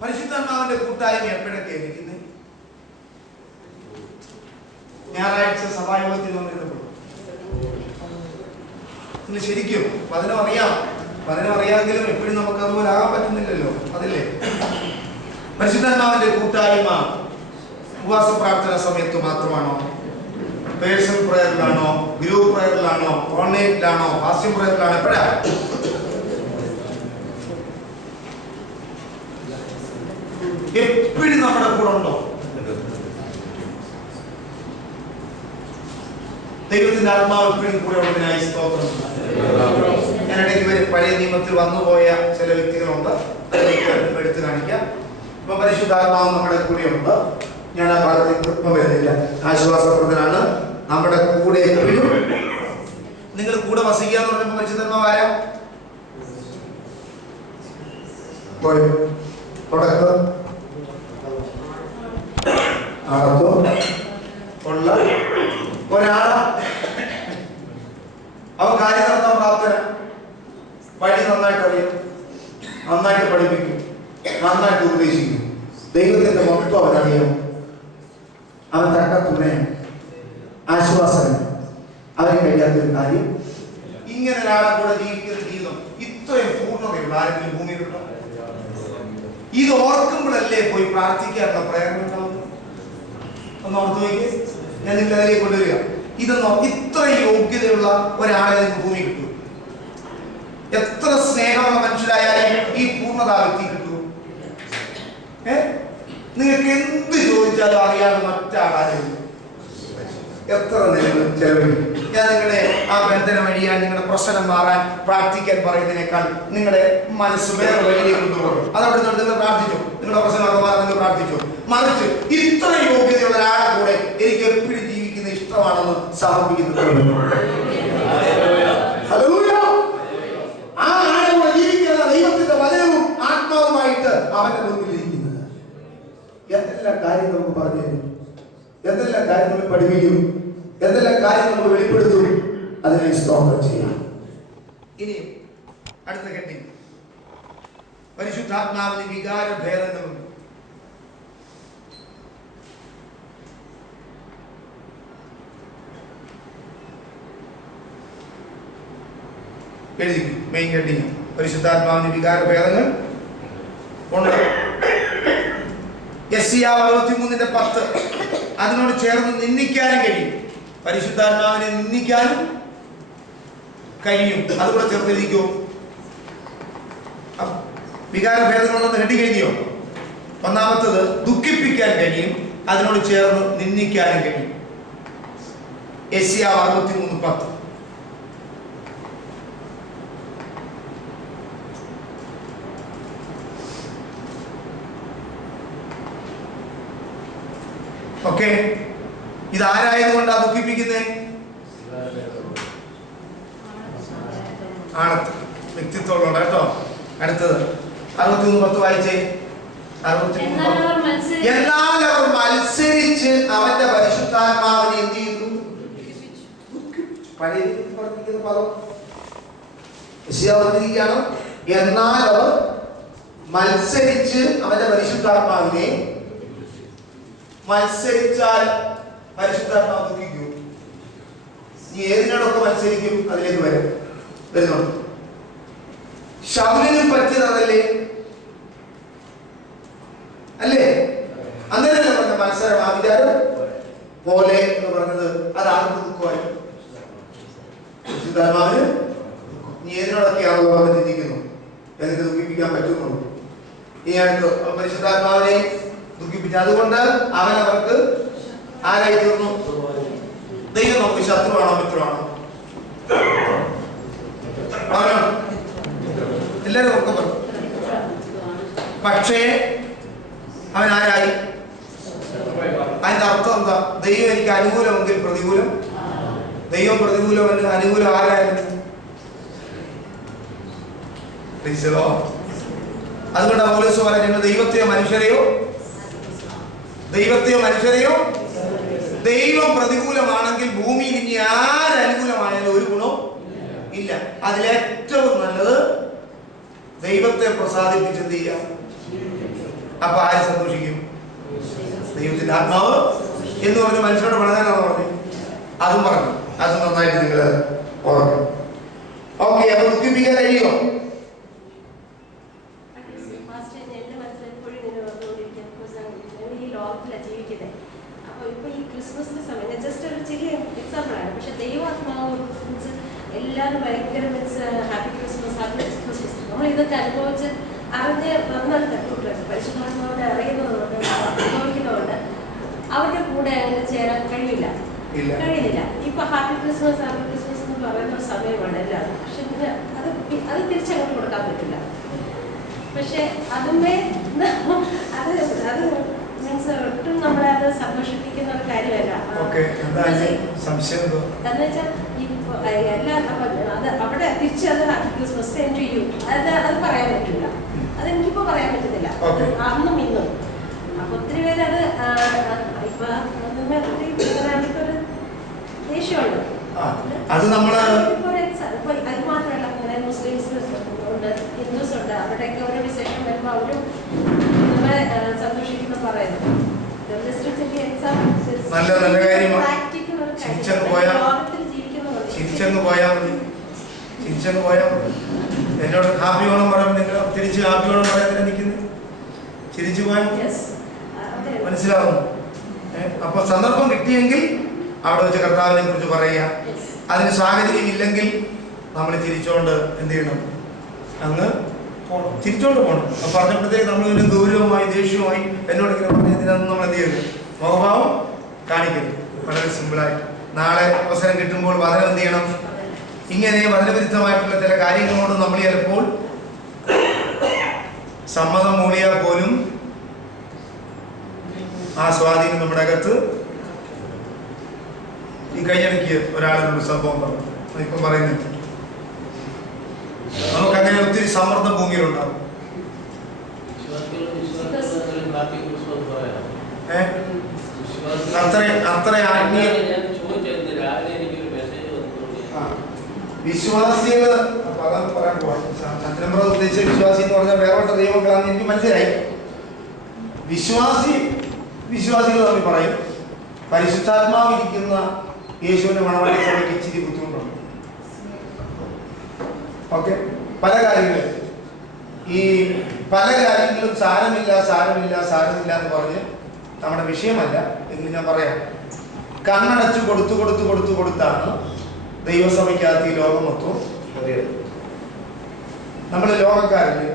പരിശുദ്ധാത്മാവിന്റെ കൂട്ടായ്മ എപ്പോഴൊക്കെ ഇരിക്കുന്നത്? ഞായറാഴ്ച സഭായോഗത്തിൽ വന്നിരുന്നപ്പോൾ ശരിക്കും വചനം അറിയാമെങ്കിലും എപ്പോഴും നമുക്ക് അതുപോലെ ആകാൻ പറ്റുന്നില്ലല്ലോ. അതില്ലേ പരിശുദ്ധാത്മാവിന്റെ കൂട്ടായ്മ ഉപവാസ പ്രാർത്ഥന സമയത്ത് മാത്രമാണോ? പേഴ്സണൽ പ്രയറിലാണോ? ഗ്രൂപ്പ് പ്രയറിലാണോ? ഓൺലൈനിലാണോ? ഫാസ്റ്റിംഗ് പ്രയറിലാണോ? എപ്പോഴാ? എപ്പോഴും നമ്മുടെ കൂടെ ഉണ്ടോ? ദൈവത്തിന്റെ ആത്മാവ് എപ്പോഴും കൂടെ ഉള്ളതിനായി സ്തോത്രം. ഞാൻ ഇടയ്ക്ക് പഴയ നിയമത്തിൽ വന്നുപോയ ചില വ്യക്തികളുണ്ട്, എടുത്തു കാണിക്കാം. ഇപ്പൊ പരിശുദ്ധാത്മാവ് നമ്മുടെ കൂടെയുണ്ട്. ഞാൻ ആ ഭാഗത്തേക്ക് ഇപ്പം വരുന്നില്ല. ആശ്വാസപ്രദനാണ്, നമ്മുടെ കൂടെ എപ്പോഴും. നിങ്ങൾ കൂടെ വസിക്കുക എന്ന് പറഞ്ഞപ്പോൾ പരിശുദ്ധാത്മാവ് ആരാ? തുടക്കം ഉള്ള ഒരാളാ. അവൻ കാര്യം നടത്താൻ പ്രാപ്തന, വഴി നന്നായിട്ട് അറിയാം, നന്നായിട്ട് പഠിപ്പിക്കും, നന്നായിട്ട് ഉപദേശിക്കും. ദൈവത്തിന്റെ മൊത്തം അവനറിയാം. അവൻ തക്ക തുണയാണ്, ആശ്വാസനം. അവന് കഴിയാത്തൊരു കാര്യം. ഇങ്ങനെ ഒരാളെ കൂടെ ജീവിക്കുന്ന ജീവിതം ഇത്രയും പൂർണ്ണതയുള്ള ആരെങ്കിലും ഭൂമിയിലുണ്ടോ? ഇത് ഓർക്കുമ്പോഴല്ലേ പോയി പ്രാർത്ഥിക്കാനുള്ള പ്രേരണ ഉണ്ടാവുന്നു. ഒന്ന് ഓർത്ത് നോക്കി. ഞാൻ നിങ്ങളുടെ അതിലേക്ക് കൊണ്ടുവരിക. ഇതൊന്നോ ഇത്ര യോഗ്യതയുള്ള ഒരാളെ നിങ്ങൾക്ക് ഭൂമി കിട്ടൂ. എത്ര സ്നേഹമുള്ള മനുഷ്യരായാലും ഈ പൂർണ്ണത വ്യക്തി കിട്ടൂ. നിങ്ങൾക്ക് എന്ത് ചോദിച്ചാലും അറിയാതെ മറ്റാളാരും എത്ര നേരം ചെലവഴിക്കും. ഞാൻ നിങ്ങളുടെ ആ ബന്ധനം വഴിയാൻ, നിങ്ങളുടെ പ്രശ്നം മാറാൻ പ്രാർത്ഥിക്കാൻ പറയുന്നതിനേക്കാൾ നിങ്ങളുടെ മനസ്സ് വേറെ വഴിയിലേക്ക് കൊണ്ടുപോകും. അതവിടെ നിന്ന് നിങ്ങൾ പ്രാർത്ഥിച്ചു, നിങ്ങളുടെ പ്രശ്നമൊക്കെ മാറാൻ നിങ്ങൾ പ്രാർത്ഥിച്ചു. മറിച്ച് ഇത്ര യോഗ്യതയുള്ള ഒരാളെ കൂടെ എനിക്ക് എപ്പോഴും ജീവിക്കുന്ന ഇഷ്ടമാണെന്ന് സമർപ്പിക്കുന്നു. ആ ആളെ കൂടെ ജീവിക്കുന്ന ദൈവത്തിന്റെ വചനവും ആത്മാവുമായിട്ട് അവന്റെ മുൻപിലിരിക്കുന്നത്. എന്തെല്ലാം കാര്യം നമുക്ക് പറഞ്ഞു തരും, എന്തെല്ലാം കാര്യം നമ്മൾ പഠിപ്പിക്കും, എന്തെല്ലാം കാര്യം നമ്മൾ വെളിപ്പെടുത്തും. അതിനെ സ്തോത്രം ചെയ്യാം. ഇനി അടുത്ത ഘട്ടം, പരിശുദ്ധാത്മാവിന് വികാര ഭേദങ്ങളുണ്ട്. എഴുതി മെയിൻ ഹെഡിങ് പരിശുദ്ധാത്മാവിന് വികാര ഭേദങ്ങൾ ഉണ്ട്. യെശയ്യാവ് 63:10 അതിനോട് ചേർന്ന് നിന്ദിക്കാനും കഴിയും. പരിശുദ്ധാത്മാവിനെ നിന്ദിക്കാനും കഴിയും. അതുകൂടെ ചേർന്നിരിക്കോ? വികാര ഭേദങ്ങളൊന്ന് ഹെഡിങ് എഴുതിയോ? ഒന്നാമത്തത് ദുഃഖിപ്പിക്കാൻ കഴിയും, അതിനോട് ചേർന്ന് നിന്ദിക്കാനും കഴിയും. യെശയ്യാവ് 63:10. ഓക്കെ, ഇതാരായതുകൊണ്ടാ ദുഃഖിപ്പിക്കുന്നേ? ആണത്ത് വ്യക്തിത്വമുള്ള കേട്ടോ. അടുത്തത് 63:10 വായിച്ചേ. 63:10. എന്നാൽ അവർ മത്സരിച്ച് അവന്റെ പരിശുദ്ധാത്മാവിനെ എന്ത് ചെയ്തു? പഴയ പറഞ്ഞിരിക്കുന്ന പദം പറഞ്ഞിരിക്കുകയാണ്. എന്നാൽ അവർ മത്സരിച്ച് അവന്റെ പരിശുദ്ധാത്മാവിനെ. മത്സരിച്ചാൽ പരിശുദ്ധാത്മാവ് ദുഃഖിക്കും. നീ ഏതിനോടൊക്കെ മത്സരിക്കും? അതിലേക്ക് വരുന്നുണ്ട്. ശൗലിനും പറ്റിയതല്ലേ? അല്ലേ? അങ്ങനെയല്ല പറഞ്ഞ മത്സരം ആചാരം പോലെ എന്ന് പറഞ്ഞത്. അതാണ് ദുഃഖമായി. പരിശുദ്ധാത്മാവിന് നീ ഏതിനോടൊക്കെയാണല്ലോ അവനെ ചിന്തിക്കുന്നു, എന്നിട്ട് ദുഃഖിപ്പിക്കാൻ പറ്റുന്നുള്ളൂ. ഈ അടുത്ത് പരിശുദ്ധാത്മാവിനെ ദുഃഖിപ്പിച്ചു. അതുകൊണ്ട് അവൻ അവർക്ക് ആരായി തീർന്നു? ദൈവം നമുക്ക് ശത്രുവാണോ മിത്രമാണോ? എല്ലാവരും ഒക്കെ പറഞ്ഞു. പക്ഷേ അവൻ ആരായി? അതിന്റെ അർത്ഥം എന്താ? ദൈവം എനിക്ക് അനുകൂലമെങ്കിൽ പ്രതികൂലം, ദൈവം പ്രതികൂലം അനുകൂലം ആരായിരുന്നു? അതുകൊണ്ടാണ് പൗലോസ് പറയുന്നത് ദൈവത്തെയോ മനുഷ്യരെയോ ദൈവം പ്രതികൂലമാണെങ്കിൽ ഭൂമിയിൽ ഇനി ആരനുകൂലമായാലും ഒരു ഗുണവും ഇല്ല. അതിലേറ്റവും നല്ലത് ദൈവത്തെ പ്രസാദിപ്പിച്ച് എന്ത് ചെയ്യാം. അപ്പൊ ആര് സന്തോഷിക്കും? ദൈവത്തിന്റെ ആത്മാവ് എന്ന് പറഞ്ഞ് മനുഷ്യരോട് വളരാനാണ് പറഞ്ഞു. അതും പറഞ്ഞു. അത് നന്നായിട്ട് നിങ്ങൾ ഓർക്കണം. ഓക്കെ, അപ്പൊ ദുഃഖിപ്പിക്കാൻ കഴിയുമോ? എല്ലാവരും ഭയങ്കര ഹാപ്പി ക്രിസ്മസ് നമ്മൾ ഇതൊക്കെ അനുഭവിച്ച് അറിഞ്ഞ് വന്നിട്ട് പരിശുദ്ധാത്മാവിനെ അറിയുന്നതുകൊണ്ട് അനുഭവിക്കുന്നതുകൊണ്ട് അവരുടെ കൂടെ അങ്ങനെ ചേരാൻ കഴിയുന്നില്ല. ഇപ്പൊ ഹാപ്പി ക്രിസ്മസ് എന്ന് പറയുന്ന ഒരു സമയമാണ് എല്ലാവരും. പക്ഷെ അത് തിരിച്ചങ്ങോട്ട് കൊടുക്കാൻ പറ്റില്ല. പക്ഷെ അതുമേ അത് മീൻസ് ഒട്ടും നമ്മളെ അത് സന്തോഷിപ്പിക്കുന്ന ഒരു കാര്യമല്ല. എന്ന് വെച്ചാൽ അവിടെ തിരിച്ച് അത് ഹാപ്പി ക്രിസ്മസ് സെൻഡ് ചെയ്യൂ, അത് പറയാൻ പറ്റില്ല. അതെനിക്കിപ്പോ പറയാൻ പറ്റുന്നില്ല, അന്നും ഇന്നും. അപ്പൊ ഒത്തിരി പേര് അത് ഇപ്പൊ ഒരു ദേഷ്യമുണ്ട്. അത് മാത്രമല്ല, അങ്ങനെ മുസ്ലിംസ് ഉണ്ട്, ഹിന്ദുസ് ഉണ്ട്. അവിടെയൊക്കെ ഓരോ വിശേഷം വരുമ്പോ അവരും നമ്മളെ സന്തോഷിക്കുന്ന പറയുന്നു. എന്നോട് ഹാപ്പി ഓണം പറയുമ്പോൾ നിങ്ങൾ തിരിച്ച് ഹാപ്പി ഓണം പറയാൻ നിൽക്കുന്നത് ചിരിച്ചു പോയാൽ മനസ്സിലാവുന്നു. അപ്പൊ സന്ദർഭം കിട്ടിയെങ്കിൽ അവിടെ വെച്ച് കർത്താവിനെ കുറിച്ച് പറയുക. അതിന് സാഹചര്യം ഇല്ലെങ്കിൽ നമ്മൾ ചിരിച്ചോണ്ട് എന്ത് ചെയ്യണം? അങ്ങ് ചിരിച്ചോണ്ട് പോകണം. അപ്പൊ പറഞ്ഞപ്പോഴത്തേക്ക് നമ്മൾ ഇതിന് ഗൗരവമായി ദേഷ്യവുമായി എന്നോട് ഇങ്ങനെ പറഞ്ഞതിനൊന്നും നമ്മൾ എന്ത് ചെയ്യരുത്, മുഖഭാവം കാണിക്കരുത്. വളരെ സിമ്പിളായിട്ട് നാളെ അവസരം കിട്ടുമ്പോൾ വചനം എന്ത് ചെയ്യണം? ഇങ്ങനെ വചനവിരുദ്ധമായിട്ടുള്ള ചില കാര്യങ്ങളോട് നമ്മൾ ചിലപ്പോൾ സമ്മതം മൂളിയാൽ പോലും ആ സ്വാധീനം നമ്മുടെ അകത്ത്. ഈ കഴിഞ്ഞിടയ്ക്ക് ഒരാളൊരു സംഭവം പറഞ്ഞു, ഇപ്പം പറയുന്നത് നമുക്കങ്ങനെ ഒത്തിരി സമ്മർദ്ദം ഭൂമിയിലുണ്ടാവും. അത്ര ആത്മീയ വിശ്വാസികൾ പറയാൻ പോവാം. ചന്ദ്രമ്പ്ര ഉദ്ദേശിച്ച വിശ്വാസി എന്ന് പറഞ്ഞാൽ വേറെ ദൈവങ്ങളാണെന്ന് എനിക്ക് മനസ്സിലായി. വിശ്വാസികൾ തമ്മിൽ പറയും പരിശുദ്ധാത്മാവിരിക്കുന്ന യേശുവിന്റെ മണവാട്ടി സഭയ്ക്ക് ഇച്ചിരി ബുദ്ധിമുട്ടുണ്ട്. ഓക്കെ, പല കാര്യങ്ങളും ഈ പല കാര്യങ്ങളും സാരമില്ല എന്ന് പറഞ്ഞ് നമ്മുടെ വിഷയമല്ല എങ്കിലും ഞാൻ പറയാം. കണ്ണടച്ച് കൊടുത്താണ് ദൈവസഭയ്ക്കകത്ത് ഈ ലോകം മൊത്തം നമ്മൾ ലോകക്കാരില്,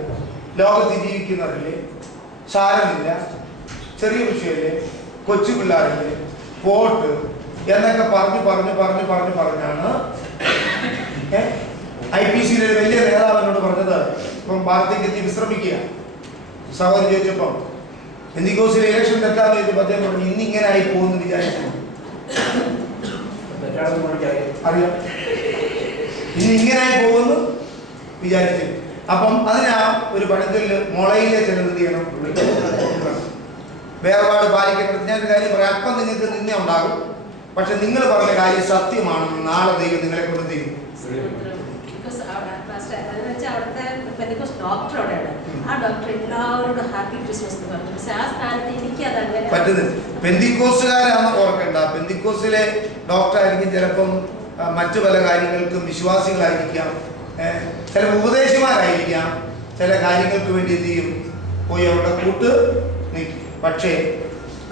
ലോകത്ത് ജീവിക്കുന്നവരില് സാരമില്ല, ചെറിയ വിഷയമില്ലേ, കൊച്ചു പിള്ളേരില്ലേ, പോട്ട് എന്നൊക്കെ പറഞ്ഞാണ് IPCയിലെ ഒരു വലിയ നേതാവിനോട് പറഞ്ഞത്. ഇപ്പം വാർദ്ധക്യത്തിൽ വിശ്രമിക്കുക. സഹോദരി ചോദിച്ചപ്പം പെന്തിക്കോസിലെ ഇലക്ഷൻ തെറ്റാന്ന് ചോദിച്ചപ്പോൾ അദ്ദേഹം പറഞ്ഞു ഇന്നിങ്ങനെ ആയി പോകുമെന്ന് വിചാരിച്ചു. അറിയാം, ഇന്നിങ്ങനായി പോകുമെന്ന് വിചാരിച്ചു. അപ്പം അതിനാ ഒരു പണിക്കലില് മുളയിലെ ചിലർ എന്ത് ചെയ്യണം, വേർപാട് പാലിക്കേണ്ടത്. ഞാനൊരു കാര്യം പറയാം, അപ്പം നിങ്ങൾക്ക് നിന്നെ ഉണ്ടാകും, പക്ഷെ നിങ്ങൾ പറഞ്ഞ കാര്യം സത്യമാണെന്ന് നാളെ ദൈവം നിങ്ങളെ കൊണ്ട് ചെയ്യും. പറ്റുന്നത് പെന്തിക്കോസുകാരാണെന്ന് ഓർക്കണ്ട. പെന്തിക്കോസിലെ ഡോക്ടറായിരിക്കും, ചിലപ്പം മറ്റു പല കാര്യങ്ങൾക്കും വിശ്വാസികളായിരിക്കാം, ചില ഉപദേശിമാരായിരിക്കാം, ചില കാര്യങ്ങൾക്ക് വേണ്ടി എന്ത് ചെയ്യും, പോയി അവിടെ കൂട്ട് നിൽക്കും. പക്ഷേ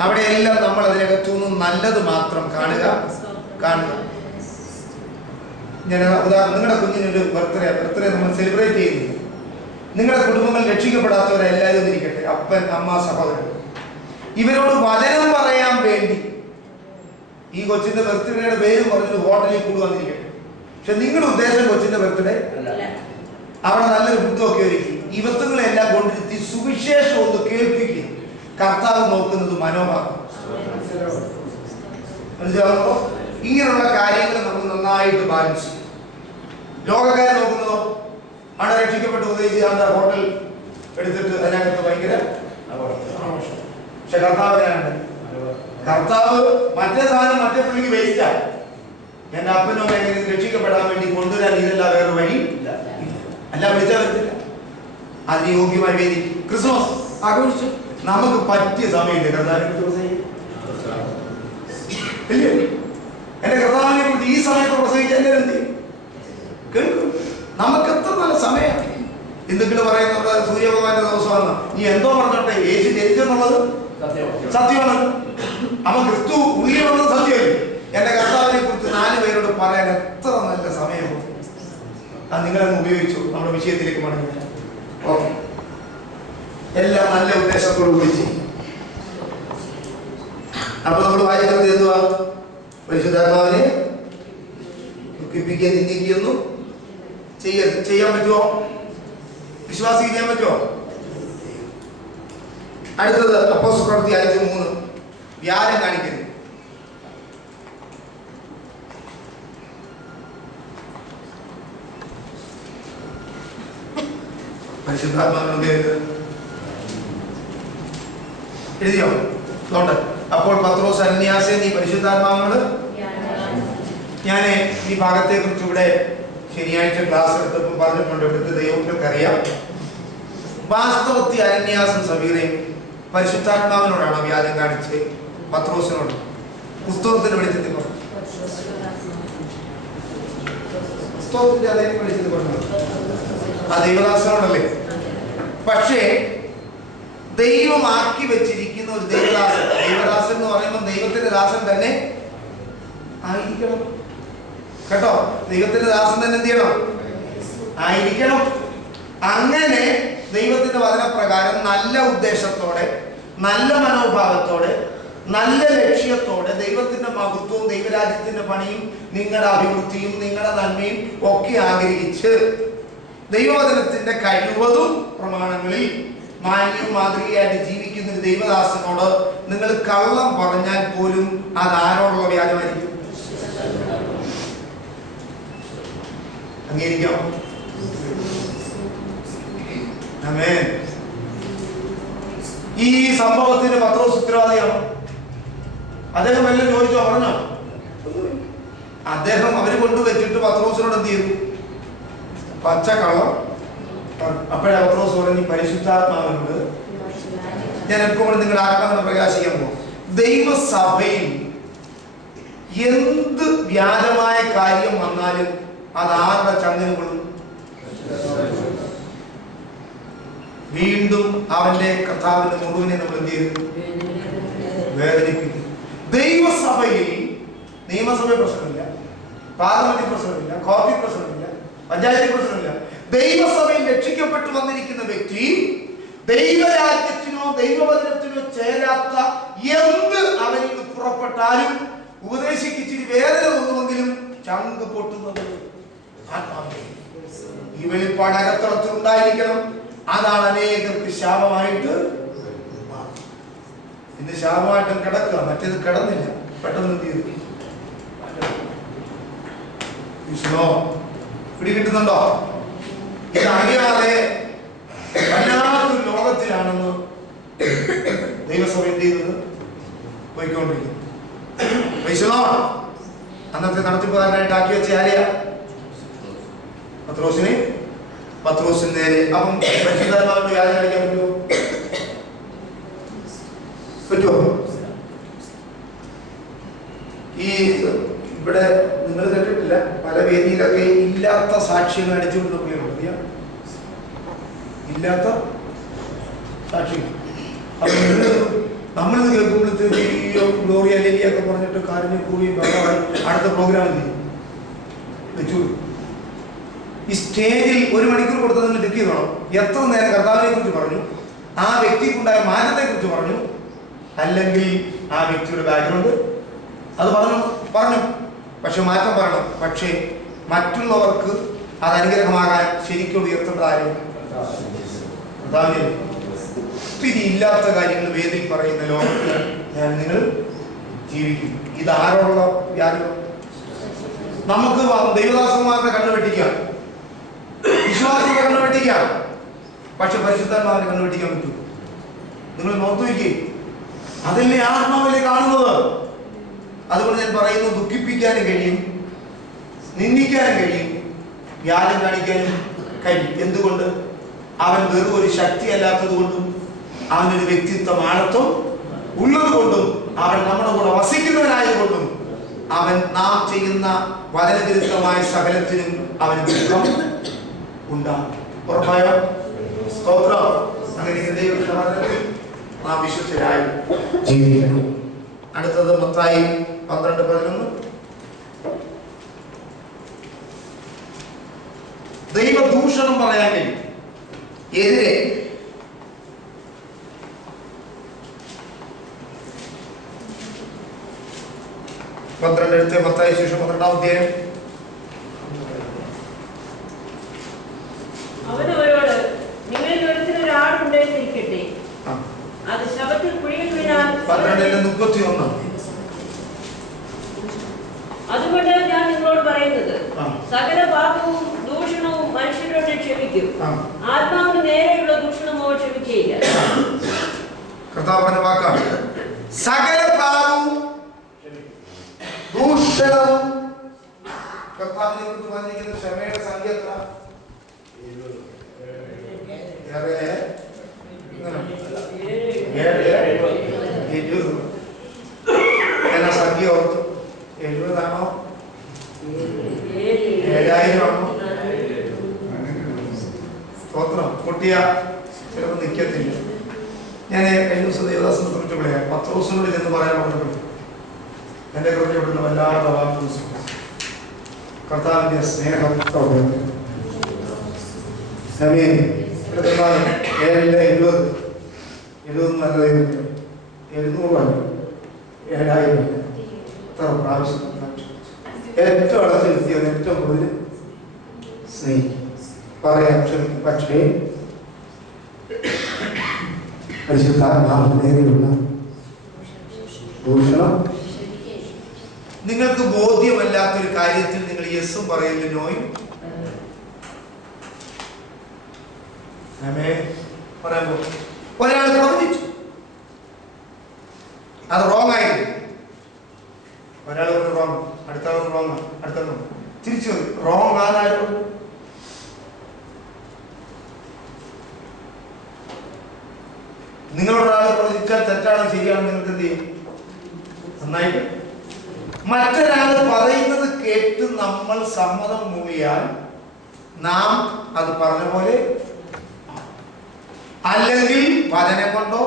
അവിടെയെല്ലാം നമ്മൾ അതിനകത്തുനിന്നും നല്ലത് മാത്രം കാണുക. ഞാൻ ഉദാഹരണം, നിങ്ങളുടെ കുഞ്ഞിനൊരു ബർത്ത്ഡേ നമ്മൾ സെലിബ്രേറ്റ് ചെയ്യുന്നു. നിങ്ങളുടെ കുടുംബങ്ങൾ രക്ഷിക്കപ്പെടാത്തവരെല്ലാവരും ഇരിക്കട്ടെ, അപ്പൻ, അമ്മ, സഹോദരൻ, ഇവരോട് വചനം പറയാൻ വേണ്ടി ഈ കൊച്ചിന്റെ ബർത്ത്ഡേയുടെ പേര് പറഞ്ഞൊരു ഹോട്ടലിൽ കൂടി വന്നിരിക്കട്ടെ. പക്ഷെ നിങ്ങളുടെ ഉദ്ദേശം കൊച്ചിന്റെ ബർത്ത്ഡേ അവിടെ നല്ലൊരു ഫുഡൊക്കെ ഒരുക്കി ഇവത്തുങ്ങളെല്ലാം കൊണ്ടിരുത്തി സുവിശേഷം ഒന്ന് കേൾപ്പിക്കും. കർത്താവ് നോക്കുന്നത് മനോഭാവം. മനസ്സിലാവുമ്പോ ഇങ്ങനെയുള്ള കാര്യങ്ങൾ നമ്മൾ നന്നായിട്ട് ബാലൻസ് ചെയ്യും. ലോകക്കാരെ നോക്കുന്നതോ അവിടെ രക്ഷിക്കപ്പെട്ട് ഉദ്ദേശിച്ച ഹോട്ടൽ എടുത്തിട്ട് അതിനകത്ത് ഭയങ്കര. പക്ഷെ കർത്താവിനാണ്, കർത്താവ് മറ്റേ സാധനം മറ്റേ പുള്ളിക്ക് വേസ്റ്റാ. എന്റെ അപ്പനോ എങ്ങനെ രക്ഷിക്കപ്പെടാൻ വേണ്ടി കൊണ്ടുവരാൻ ഇതല്ല വേറെ വഴി അല്ല, വിളിച്ചാൽ പറ്റില്ല. അതിന് യോഗ്യമായ വേദി ക്രിസ്മസ് ആഘോഷിച്ചു. നമുക്ക് പറ്റിയ സമയമില്ലേ കർത്താവിനെ കുറിച്ച്? എന്റെ കർത്താവിനെ കുറിച്ച് ഈ സമയത്ത് പ്രസംഗിച്ച എല്ലാവരും എന്ത് ചെയ്യും? കേൾക്കും. നമുക്ക് എത്ര നല്ല സമയമാണ്. ഹിന്ദുക്കൾ പറയുന്നത് സൂര്യഭഗവാന്റെ ദിവസമാണ്. നീ എന്തോ പറഞ്ഞോട്ടെ, യേശു ജനിച്ചെന്നുള്ളത് സത്യമാണ്. അവൻ ക്രിസ്തു ഉള്ളിലുള്ളത് സത്യമല്ലേ? എന്റെ കർത്താവിനെ കുറിച്ച് 4 പേരോട് പറയാൻ എത്ര നല്ല സമയമാണ്. അത് നിങ്ങളങ്ങ് ഉപയോഗിച്ചു. നമ്മുടെ വിഷയത്തിലേക്ക് മടങ്ങി. ഓക്കെ, എല്ലാം നല്ല ഉദ്ദേശത്തോട് കൂടി ചെയ്യും. അപ്പൊ നമ്മൾ വായിക്കുന്നത് എന്തുവാ? പരിശുദ്ധാത്മാവിനെ ദുഃഖിപ്പിക്കുക, നിന്ദിക്കുകയൊന്നും ചെയ്യാൻ പറ്റുമോ? വിശ്വാസിക്ക് ചെയ്യാൻ പറ്റുമോ? അടുത്തത് അപ്പോസ്തലപ്രവൃത്തി 5:3 വ്യാജം കാണിക്കുന്നു. പരിശുദ്ധാത്മാവിനെ എഴുതിയോ? അപ്പോൾ പത്രോസ് അനന്യാസേ, നീ പരിശുദ്ധാത്മാവിനോട്. ഞാൻ ഈ ഭാഗത്തെ കുറിച്ച് ഇവിടെ ശനിയാഴ്ച ക്ലാസ് എടുത്തപ്പോൾ പറഞ്ഞിട്ടുണ്ട്. ഇവിടുത്തെ ദൈവങ്ങൾക്ക് അറിയാം. വാസ്തവത്തിൽ അനന്യാസും സഫീറയും പരിശുദ്ധാത്മാവിനോടാണ് വ്യാജം കാണിച്ച് പത്രോസിനോട് പുസ്തകത്തിന്റെ വെളിച്ചത്തിൽ പറഞ്ഞു. പുസ്തകത്തിന്റെ അതേ വെളിച്ചത്തിൽ പറഞ്ഞു. ആ ദൈവദാസനോടല്ലേ? പക്ഷേ ദൈവമാക്കി വെച്ചിരിക്കുന്ന ഒരു ദൈവദാസൻ, ദൈവദാസൻ എന്ന് പറയുമ്പോൾ ദൈവത്തിന്റെ ദാസൻ തന്നെ ആയിരിക്കണം. കേട്ടോ, ദൈവത്തിന്റെ ദാസൻ തന്നെ എന്ത് ചെയ്യണം? ആയിരിക്കണം. അങ്ങനെ ദൈവത്തിന്റെ വചനപ്രകാരം നല്ല ഉദ്ദേശത്തോടെ, നല്ല മനോഭാവത്തോടെ, നല്ല ലക്ഷ്യത്തോടെ ദൈവത്തിന്റെ മഹത്വവും ദൈവരാജ്യത്തിന്റെ പണിയും നിങ്ങളുടെ അഭിവൃദ്ധിയും നിങ്ങളുടെ നന്മയും ഒക്കെ ആഗ്രഹിച്ച് ദൈവവചനത്തിന്റെ കഴിവതും പ്രമാണങ്ങളിൽ മാന്യവും മാതൃകയായിട്ട് ജീവിക്കുന്ന ഒരു ദൈവദാസനോട് നിങ്ങൾ കള്ളം പറഞ്ഞാൽ പോലും അത് ആരോടുള്ള വ്യാജമായിരിക്കും? അംഗീകരിക്കാം. ആമേൻ. ഈ സംഭവത്തിന് പത്രോസ് ഉത്തരവാദിയാണ്. അദ്ദേഹം എല്ലാം ചോദിച്ചോ? പറഞ്ഞോ? അദ്ദേഹം അവര് കൊണ്ടുവച്ചിട്ട് പത്രോസിനോട് എന്ത് ചെയ്തു? പച്ചക്കള്ളം. അപ്പോഴാ പത്രോസ് പറഞ്ഞു, പരിശുദ്ധാത്മാവിനോട് ഞാൻ എപ്പോഴും നിങ്ങളുടെ ആത്മാവിനെ പ്രകാശിക്കാൻ പോകും. ദൈവസഭയിൽ എന്ത് വ്യാജമായ കാര്യം വന്നാലും അത് ആരുടെ ചങ്ങലുകളും വീണ്ടും അവന്റെ കർത്താവിന്റെ മുറിവിനെ നമ്മൾ എന്ത് ചെയ്യുന്നു? വേദനിപ്പിക്കുന്നു. ദൈവസഭയിൽ നിയമസഭ പ്രശ്നമില്ല, പാർലമെന്റ് പ്രശ്നമില്ല, കോടതി പ്രശ്നമില്ല, പഞ്ചായത്ത് പ്രശ്നമില്ല. ദൈവസഭയിൽ രക്ഷിക്കപ്പെട്ടു വന്നിരിക്കുന്ന വ്യക്തി ദൈവരാജ്യത്തിനോ ദൈവവചനത്തിനോ ചേരാത്ത എന്ത് അവരിൽ നിന്ന് പുറപ്പെട്ടാലും ഉപദേശിച്ചിരി വേദന തോന്നുമെങ്കിലും ചങ്ക് പൊട്ടുന്നത് ആത്മാവിനെ. ഈ വെളിപ്പാട് അകത്തളത്തിൽ ഉണ്ടായിരിക്കണം. അതാണ് അനേകർക്ക് ശാപമായിട്ട്. ഇത് ശാപമായിട്ടും കിടക്കുക, മറ്റേത് കിടന്നില്ല, പെട്ടെന്ന് തീർന്നു. പിടികിട്ടുന്നുണ്ടോ? ഇതറിയാതെ വല്ലാത്തൊരു ലോകത്തിലാണെന്ന് ദൈവസഭ എന്ത് ചെയ്യുന്നത്? പോയിക്കൊണ്ടിരിക്കുന്നു. അന്നത്തെ നടത്തിപ്പുകാരനായിട്ട് ആക്കി വെച്ച ആരെയാ? പത്രോസിന്. പത്രോസിന് നേരെ. അപ്പം പരിശുദ്ധാത്മാവിന്റെ യാചന കഴിക്കാൻ പറ്റുമോ? ഈ ഇവിടെ നിങ്ങൾ കേട്ടിട്ടില്ല, പല വേദിയിലൊക്കെ ഇല്ലാത്ത സാക്ഷ്യങ്ങൾ അടിച്ചുകൊണ്ട് പോവുകയാണ്. ഇല്ലാത്ത സാക്ഷികൾ. അപ്പൊ നമ്മളിത് കേൾക്കുമ്പോഴത്തേക്ക് ഗ്ലോറിയ ലേലിയൊക്കെ പറഞ്ഞിട്ട് കാര്യം കൂടി അടുത്ത പ്രോഗ്രാം വെച്ചു. ഈ സ്റ്റേജിൽ 1 മണിക്കൂർ കൊടുത്തതിന് ചെക്ക് ചെയ്തോണം. എത്ര നേരം കർത്താവിനെ കുറിച്ച് പറഞ്ഞു, ആ വ്യക്തിക്കുണ്ടായ മാറ്റത്തെ കുറിച്ച് പറഞ്ഞു, അല്ലെങ്കിൽ ആ വ്യക്തിയുടെ ബാക്ക്ഗ്രൗണ്ട് അത് പറഞ്ഞു. പക്ഷെ മാറ്റം പറയണം. പക്ഷേ മറ്റുള്ളവർക്ക് അത് അനുഗ്രഹമാകാൻ ശരിക്കും ഉയർത്തേണ്ട ആരും കർത്താവിനെ. ഒത്തിരി ഇല്ലാത്ത കാര്യങ്ങൾ വേദിയിൽ പറയുന്ന ലോകത്തിൽ ഞാൻ നിങ്ങൾ ജീവിക്കും. ഇത് ആരോടുള്ള വ്യാജം? നമുക്ക് ദൈവദാസന്മാരുടെ കണ്ണു വെട്ടിക്കാം, വിശ്വാസിയുടെ കണ്ണു വെട്ടിക്കാം, പക്ഷെ പരിശുദ്ധാത്മാവിനെ കണ്ണു വെട്ടിക്കാൻ പറ്റൂ? നിങ്ങൾ നോർത്തു വയ്ക്കേ, അതല്ലേ ആത്മാവിലെ കാണുന്നത്. അതുകൊണ്ട് ഞാൻ പറയുന്നു, ദുഃഖിപ്പിക്കാനും കഴിയും, നിന്ദിക്കാനും കഴിയും, വ്യാജം കാണിക്കാനും കഴിയും. എന്തുകൊണ്ട്? അവൻ വെറും ഒരു ശക്തി അല്ലാത്തത് കൊണ്ടും അവനൊരു വ്യക്തിത്വം ആഴത്വം ഉള്ളത് കൊണ്ടും അവൻ നമ്മുടെ കൂടെ വസിക്കുന്നവനായതുകൊണ്ടും അവൻ നാം ചെയ്യുന്ന വചനവിരുദ്ധമായ സകലത്തിനും അവന് ദുഃഖം ഉണ്ടാകും. ഉറപ്പായോ? സ്തോത്രം. അങ്ങനെ ദൈവത്തിന്റെ വചനത്തിൽ നാം വിശ്വസ്തരായി ജീവിക്കണം. അടുത്തത് മത്തായി 12:11. ദൈവദൂഷണം പറയാൻ എതിരെ മത്തായി ശേഷം 12-ാം അധ്യായം. അവനവരോട്, നിങ്ങളിൽ ഒരുത്തിനൊരു ആടുണ്ടെന്നിരിക്കട്ടെ, അത് ശബത്തിൽ കുഴിയിൽ വീണാൽ 12:31. അതുകൊണ്ട് ഞാൻ നിങ്ങളോട് പറയുന്നത്, സകല പാപവും ദൂഷണവും മനുഷ്യരോട് ക്ഷമിക്കും, ആത്മാവിന് നേരെയുള്ള ദൂഷണമോ ക്ഷമിക്കുകയില്ല. കർത്താവ് പറഞ്ഞ വാക്കാണ്. സകല പാപവും ദൂഷണവും. കർത്താവിനെ കുറിച്ച് പറഞ്ഞിരിക്കുന്ന ക്ഷമയുടെ സംഖ്യ എത്ര? എന്നാ സംഖ്യ ഓർത്തു? 70 ആണോ? 7000 ആണോ? സ്തോത്രം. പൊട്ടിയ ചിലപ്പോൾ നിൽക്കത്തില്ല. ഞാൻ കഴിഞ്ഞ ദിവസം ദേവദാസനെ കുറിച്ച് പറയാം. പത്രോസിനോട് ചെന്ന് പറയാൻ പറഞ്ഞപ്പോൾ എന്റെ കൃത്യപ്പെടുന്ന വല്ലാത്ത വാക്ക് കർത്താവിന്റെ സ്നേഹം. 70 നല്ല ദൈവത്തിന് 700 7000 എത്ര പ്രാവശ്യം ഏറ്റവും അടച്ചു വ്യക്തിയാണ് ഏറ്റവും കൂടുതൽ സ്നേഹിക്കും, പറയാൻ ക്ഷമിക്കും. പക്ഷേ പരിശുദ്ധാത്മാവിന് നേരെയുള്ള ദൂഷണം. നിങ്ങൾക്ക് ബോധ്യമല്ലാത്തൊരു കാര്യത്തിൽ നിങ്ങൾ യെസും പറയില്ല, നോയും പറയുമ്പോ ഒരാൾ പ്രവചിച്ചു, അത് റോങ് ആയിരുന്നു. ഒരാൾ റോങ്, അടുത്ത റോങ്, അടുത്ത തിരിച്ചു റോങ് ആരായിരുന്നു? നിങ്ങളൊരാൾ പ്രവചിച്ചാൽ തെറ്റാണ് ശരിയാണ്, നിങ്ങൾക്ക് എന്ത് ചെയ്യും? നന്നായിട്ട് മറ്റൊരാൾ പറയുന്നത് കേട്ട് നമ്മൾ സമ്മതം മൂളിയാൽ നാം അത് പറഞ്ഞ പോലെ, അല്ലെങ്കിൽ വചനം കൊണ്ടോ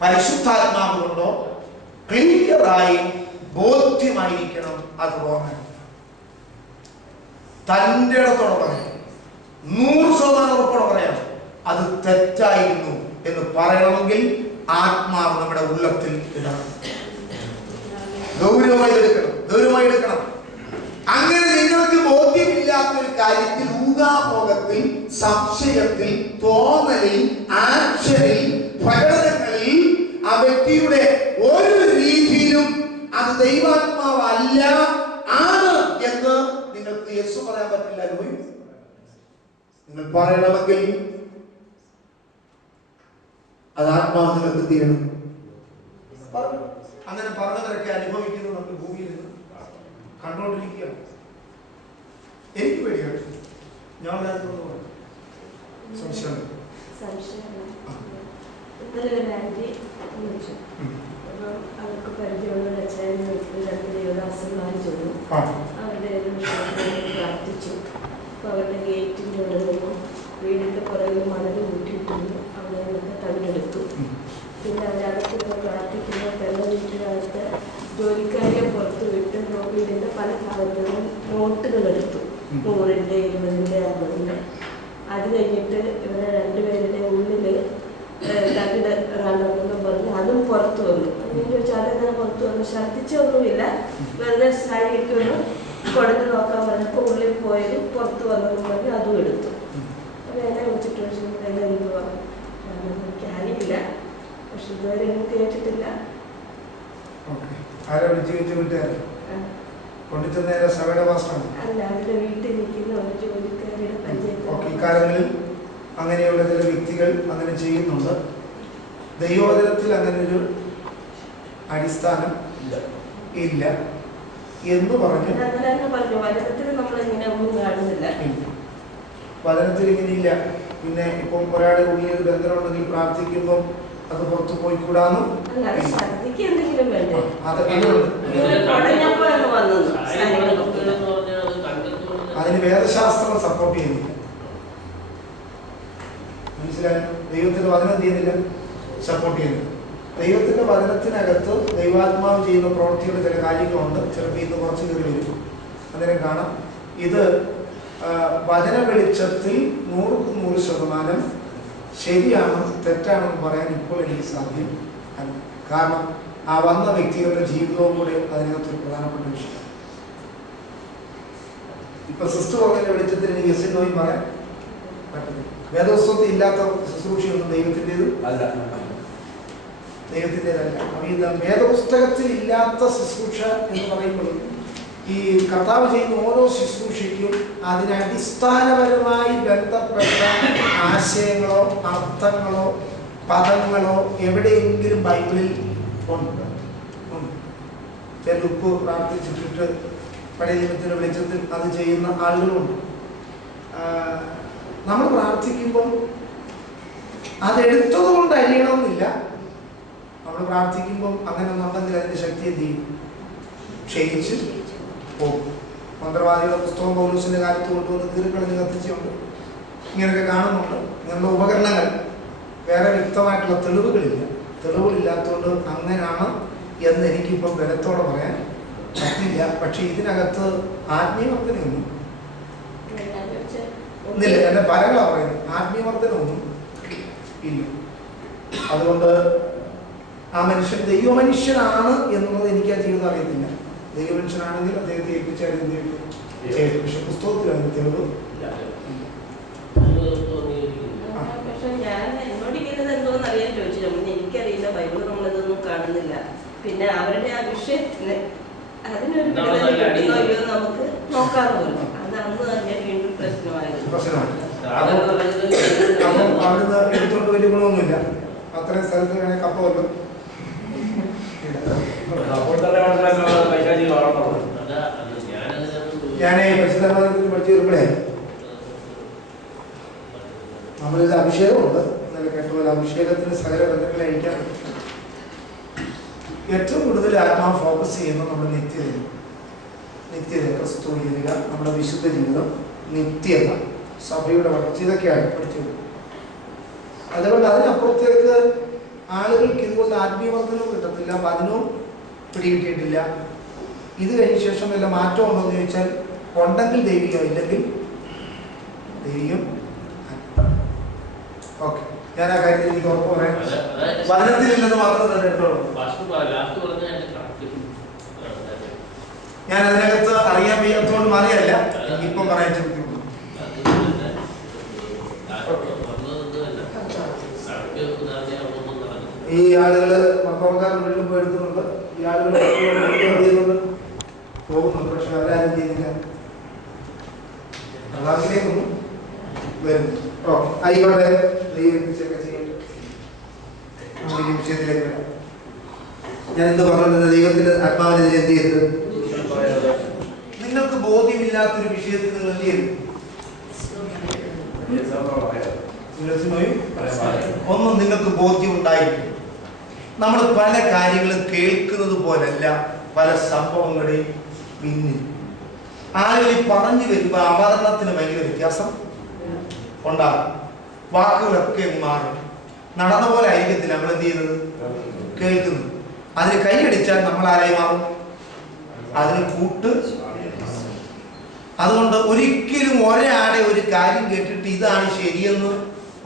പരിശുദ്ധാത്മാവ് കൊണ്ടോ ക്ലിയറായി ബോധ്യമായിരിക്കണം അത് റോങ്. തൻ്റെ ഇടത്തോടെ പറയാം, 100% ഉറപ്പോടെ പറയാം അത് തെറ്റായിരുന്നു എന്ന് പറയണമെങ്കിൽ ആത്മാവ് നമ്മുടെ ഉള്ളത്തിൽ ഇടണം. ഗൗരവമായി എടുക്കണം. അങ്ങനെ നിങ്ങൾക്ക് ബോധ്യമില്ലാത്തൊരു കാര്യത്തിൽ, ഊഹാപോഹത്തിൽ, സംശയത്തിൽ, തോന്നലിൽ, ആക്ഷനിൽ, പ്രകടനങ്ങളിൽ, അവ വ്യക്തിയുടെ ഒരു രീതിയിലും അത് ദൈവാത്മാവല്ല ആണ് എന്ന് നിങ്ങൾക്ക് യേശു പറയാൻ പറ്റില്ല. നിങ്ങൾ പറയണമെങ്കിൽ അത് ആത്മാവ് നിങ്ങൾക്ക് തീരണം. അങ്ങനെ പറഞ്ഞവരൊക്കെ അനുഭവിക്കുന്നത് നമ്മൾ ഭൂമിയിൽ നിന്ന് കണ്ടോണ്ടിരിക്കുകയാണ്. എനിക്ക് പേടിയാണ്. ഞാൻ സംശയം ഇന്നലെ ഒരു ആന്റി വിളിച്ചു. അപ്പം അവർക്ക് പരിചയമുള്ള അച്ഛനും രണ്ട് ദേവദാസന്മാർ ചെന്നു. അവരുടെ പ്രാർത്ഥിച്ചു. അപ്പൊ അവരുടെ ഗേറ്റിന്റെ അവിടെ നിന്നും വീടിന്റെ പുറകിൽ മണൽ കൂട്ടിയിട്ടുണ്ട്. അവിടെ നിന്നൊക്കെ തവിടെടുത്തു. പിന്നെ അവരകത്ത് പ്രാർത്ഥിക്കുമ്പോൾ തന്നെ വീട്ടിനകത്ത് ജോലിക്കാരെ പുറത്ത് വിട്ട് വീടിന്റെ പല ഭാഗത്തു നിന്നും നോട്ടുകൾ എടുത്തു. 100-ന്റെ 20-ന്റെ 50-ന്റെ. അത് കഴിഞ്ഞിട്ട് ഇവരെ രണ്ടുപേരുടെ ഉള്ളില് തകിട് റാണെന്ന് പറഞ്ഞ് അതും പുറത്തു വന്നു. അങ്ങനെ ചോദിച്ചാൽ അതെങ്ങനെ പുറത്തു വന്നു? ഛർദ്ദിച്ചൊന്നുമില്ല, വെറുതെ സാരിയൊക്കെ ഒന്ന് കൊടുത്ത് നോക്കാൻ പറഞ്ഞപ്പോൾ ഉള്ളിൽ പോയത് പുറത്തു വന്നെന്ന് പറഞ്ഞ് അതും എടുത്തു. അപ്പൊ എന്നെ വിളിച്ചിട്ട് ചോദിച്ചു എന്തുവാ? എനിക്കറിയില്ല, പക്ഷെ ഇതുവരെ ഒന്നും കേട്ടിട്ടില്ല. അല്ല, അവരുടെ വീട്ടിൽ നിൽക്കുന്ന ഒരു ജോലിക്കാരുടെ ഇക്കാലങ്ങളിൽ അങ്ങനെയുള്ള ചില വ്യക്തികൾ അങ്ങനെ ചെയ്യുന്നുണ്ട്. ദൈവവചനത്തിൽ അങ്ങനെ ഒരു അടിസ്ഥാനം ഇല്ല എന്ന് പറഞ്ഞു. വചനത്തിൽ ഇങ്ങനെയില്ല. പിന്നെ ഇപ്പം ഒരാളുടെ ഉള്ളിൽ ഒരു ബന്ധനമുണ്ടെങ്കിൽ പ്രാർത്ഥിക്കുമ്പോൾ അത് പുറത്തു പോയിക്കൂടാന്നും അതിന് വേദശാസ്ത്രം സപ്പോർട്ട് ചെയ്യുന്നില്ല. മനസ്സിലായി? ദൈവത്തിന്റെ വചനം ചെയ്യുന്നില്ല, സപ്പോർട്ട് ചെയ്യുന്നില്ല. ദൈവത്തിന്റെ വചനത്തിനകത്ത് ദൈവാത്മാവ് ചെയ്യുന്ന പ്രവൃത്തിയുടെ ചില കാര്യങ്ങളുണ്ട്. ചിലപ്പോൾ ഇന്ന് കുറച്ച് കയറി വരും, അന്നേരം കാണാം. ഇത് വചന വെളിച്ചത്തിൽ 100% ശരിയാണോ തെറ്റാണെന്ന് പറയാൻ ഇപ്പോൾ എനിക്ക് സാധ്യം അല്ല. കാരണം ആ വന്ന വ്യക്തികളുടെ ജീവിതവും കൂടെ അതിനകത്തൊരു പ്രധാനപ്പെട്ട വിഷയം. ഇപ്പൊ സിസ്റ്റർ പറഞ്ഞതിന്റെ വെളിച്ചത്തിൽ എനിക്ക് യെസ് നോയും പറയാൻ പറ്റുന്നില്ല. വേദോസ്തവത്തിൽ ഇല്ലാത്ത ശുശ്രൂഷയൊന്നും ദൈവത്തിൻ്റെത് അല്ല, ദൈവത്തിൻ്റെതല്ല. അപ്പൊ ഈ വേദപുസ്തകത്തിൽ ഇല്ലാത്ത ശുശ്രൂഷ എന്ന് പറയുമ്പോൾ ഈ കർത്താവ് ചെയ്യുന്ന ഓരോ ശുശ്രൂഷയ്ക്കും അതിനടിസ്ഥാനപരമായി ബന്ധപ്പെട്ട ആശയങ്ങളോ അർത്ഥങ്ങളോ പദങ്ങളോ എവിടെയെങ്കിലും ബൈബിളിൽ ഉണ്ട്. ചില ഉപ്പ് പ്രാർത്ഥിച്ചിട്ട് പഴയ നിയമത്തിന്റെ വെളിച്ചത്തിൽ അത് ചെയ്യുന്ന ആളുകളുണ്ട്. നമ്മൾ പ്രാർത്ഥിക്കുമ്പോൾ അതെടുത്തത് കൊണ്ട് അരിയണമെന്നില്ല. നമ്മൾ പ്രാർത്ഥിക്കുമ്പോൾ അങ്ങനെ ഒന്നുണ്ടെങ്കിൽ അതിന്റെ ശക്തി എന്ത് ചെയ്യും? ക്ഷയിച്ച് പോകും. മന്ത്രവാദികളുടെ പുസ്തകം പൗലോസിന്റെ കാലത്ത് കൊണ്ടുവന്ന് കീറിക്കളഞ്ഞ് കത്തിച്ചുണ്ട്. ഇങ്ങനെയൊക്കെ കാണുന്നുണ്ട്. ഇങ്ങനെയുള്ള ഉപകരണങ്ങൾ വേറെ വ്യക്തമായിട്ടുള്ള തെളിവുകളില്ല. തെളിവുകളില്ലാത്തതുകൊണ്ട് അങ്ങനെയാണ് എന്ന് എനിക്കിപ്പം ബലത്തോടെ പറയാൻ പറ്റില്ല. പക്ഷെ ഇതിനകത്ത് ആത്മീയവർദ്ധനയൊന്നും ഇല്ല. എന്റെ പലകളാ പറയുന്നത്, ആത്മീയവർദ്ധനൊന്നും ഇല്ല. അതുകൊണ്ട് ആ മനുഷ്യൻ ദൈവമനുഷ്യനാണ് എന്നുള്ളത് എനിക്ക് ആ ജീവിതം അറിയത്തില്ല. ദൈവമനുഷ്യനാണെങ്കിൽ അദ്ദേഹത്തെ ഏൽപ്പിച്ചായിരുന്നു. പക്ഷെ പുസ്തകത്തിൽ അതിന് തെളിവ് എനിക്കറിയില്ല. ബൈബിൾ നമ്മളിതൊന്നും കാണുന്നില്ല. പിന്നെ അവരുടെ ആ വിഷയത്തിന് അതിനൊരു നമുക്ക് നോക്കാറുണ്ട്. അത് അന്ന് തന്നെ വീണ്ടും പ്രശ്നമായിരുന്നു. അവിടുന്ന് എടുത്തോണ്ട് വലിയ ഗുണമൊന്നുമില്ല. അത്രയും സ്ഥലത്ത് വേണേ കപ്പ വല്ലതും ഞാനേ പരിശുദ്ധത്തിൽ പഠിച്ചു വരുമ്പോഴേ നമ്മളിത് അഭിഷേകമുണ്ട്. ഇന്നലെ കേട്ടപോലെ അഭിഷേകത്തിന് സകല ബന്ധങ്ങളെ അയക്കാൻ ഏറ്റവും കൂടുതൽ ആത്മാവ് ഫോക്കസ് ചെയ്യുന്നത് നമ്മുടെ നിത്യതയാണ്. നിത്യത, ക്രിസ്തു ജീവിക, നമ്മുടെ വിശുദ്ധ ജീവിതം, നിത്യത, സഭയുടെ വളർച്ച, ഇതൊക്കെയാണ് പഠിച്ചത്. അതുകൊണ്ട് അതിനപ്പുറത്തേക്ക് ആളുകൾക്ക് ഇതുകൊണ്ട് ആത്മീയവർദ്ധനവും കിട്ടത്തില്ല, വചനവും പിടികിട്ടിയിട്ടില്ല. ഇത് കഴിഞ്ഞ ശേഷം വല്ല മാറ്റം ഉണ്ടോ എന്ന് ചോദിച്ചാൽ ഉണ്ടെങ്കിൽ ദൈവികം, ഇല്ലെങ്കിൽ ദൈവികം. ഓക്കെ, ഞാൻ ആ കാര്യത്തിൽ എനിക്ക് ഉറപ്പ് പറയാം. വചനത്തിലില്ലെന്ന് മാത്രം തന്നെ എടുത്തോളൂ. ഞാൻ അതിനകത്ത് അറിയാൻ വയ്യാത്തതുകൊണ്ട് മാറിയല്ല, ഇപ്പം പറയാൻ ശ്രമിക്കുന്നു. ഈ ആളുകൾ മക്കളക്കാരുടെ വീട്ടിൽ പോയി എടുക്കുന്നുണ്ട്, ഈ ആളുകൾ ചെയ്യുന്നുണ്ട്, പോകുന്നുണ്ട്. പക്ഷെ അവരാരും ചെയ്യുന്നില്ല. അതാക്കിലേക്കൊന്നും വരുന്നു. ആയിക്കോട്ടെ, ദൈവത്തിച്ചൊക്കെ ചെയ്യട്ടെ. ഈ വിഷയത്തിലേക്ക് വരാം. ഞാൻ എന്ത് പറഞ്ഞത്? ദൈവത്തിന്റെ ആത്മാവിനെ എന്ത് ചെയ്തത്? നിങ്ങൾക്ക് ബോധ്യമില്ലാത്തൊരു വിഷയത്തിൽ നിങ്ങൾ എന്ത് ചെയ്തു? ഒന്നും നിങ്ങൾക്ക് ബോധ്യം ഉണ്ടായിരിക്കും. നമ്മൾ പല കാര്യങ്ങളും കേൾക്കുന്നത് പോലല്ല പല സംഭവങ്ങളുടെയും പിന്നിൽ. ആളുകൾ ഈ പറഞ്ഞു വരുമ്പോൾ അവതരണത്തിന് ഭയങ്കര വ്യത്യാസം ഉണ്ടാകും. വാക്കുകളൊക്കെ മാറും. നടന്ന പോലെ ആയിരിക്കത്തില്ല നമ്മൾ എന്ത് ചെയ്യുന്നത്, കേൾക്കുന്നത്. അതിന് കൈയടിച്ചാൽ നമ്മൾ ആരായി മാറും? അതിന് കൂട്ട്. അതുകൊണ്ട് ഒരിക്കലും ഒരാളെ ഒരു കാര്യം കേട്ടിട്ട് ഇതാണ് ശരിയെന്ന്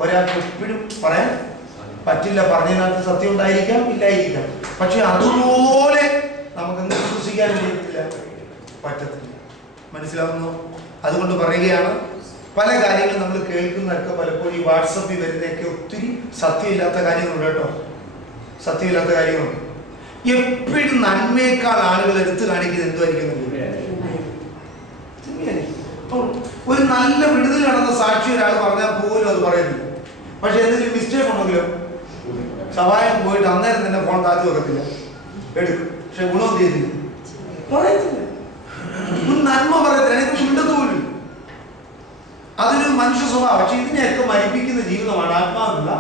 ഒരാൾക്ക് എപ്പോഴും പറയാൻ പറ്റില്ല. പറഞ്ഞതിനകത്ത് സത്യം ഉണ്ടായിരിക്കാം, ഇല്ലായിരിക്കാം. പക്ഷെ അതുപോലെ നമുക്കെന്ത് വിശ്വസിക്കാൻ പറ്റത്തില്ല. മനസ്സിലാവുന്നു? അതുകൊണ്ട് പറയുകയാണ്, പല കാര്യങ്ങളും നമ്മൾ കേൾക്കുന്നതൊക്കെ പലപ്പോഴും ഈ വാട്സപ്പിൽ വരുന്നതൊക്കെ ഒത്തിരി സത്യമില്ലാത്ത കാര്യങ്ങളുണ്ട് കേട്ടോ. സത്യമില്ലാത്ത കാര്യങ്ങളുണ്ട്. എപ്പോഴും നന്മയേക്കാൾ ആളുകൾ എടുത്തു കാണിക്കുന്നത് എന്തുമായിരിക്കുന്നുണ്ട്? ഒരു നല്ല വിടുതൽ നടന്ന സാക്ഷി ഒരാൾ പറഞ്ഞാൽ പോലും അത് പറയുന്നില്ല. പക്ഷെ എന്തെങ്കിലും മിസ്റ്റേക്ക് ഉണ്ടെങ്കിലും സഹായം പോയിട്ട് അന്നേരം തന്നെ ഫോൺ താത്തി വെക്കത്തില്ല, എടുക്കും. പക്ഷെ ഗുണം ചെയ്തില്ല, പറയത്തില്ല. നന്മ പറയത്തില്ല, എനിക്ക് മിണ്ടത്തോലും. അതൊരു മനുഷ്യ സ്വഭാവം. പക്ഷെ ഇതിനെയൊക്കെ മരിപ്പിക്കുന്ന ജീവിതമാണ് ആത്മാവില്ല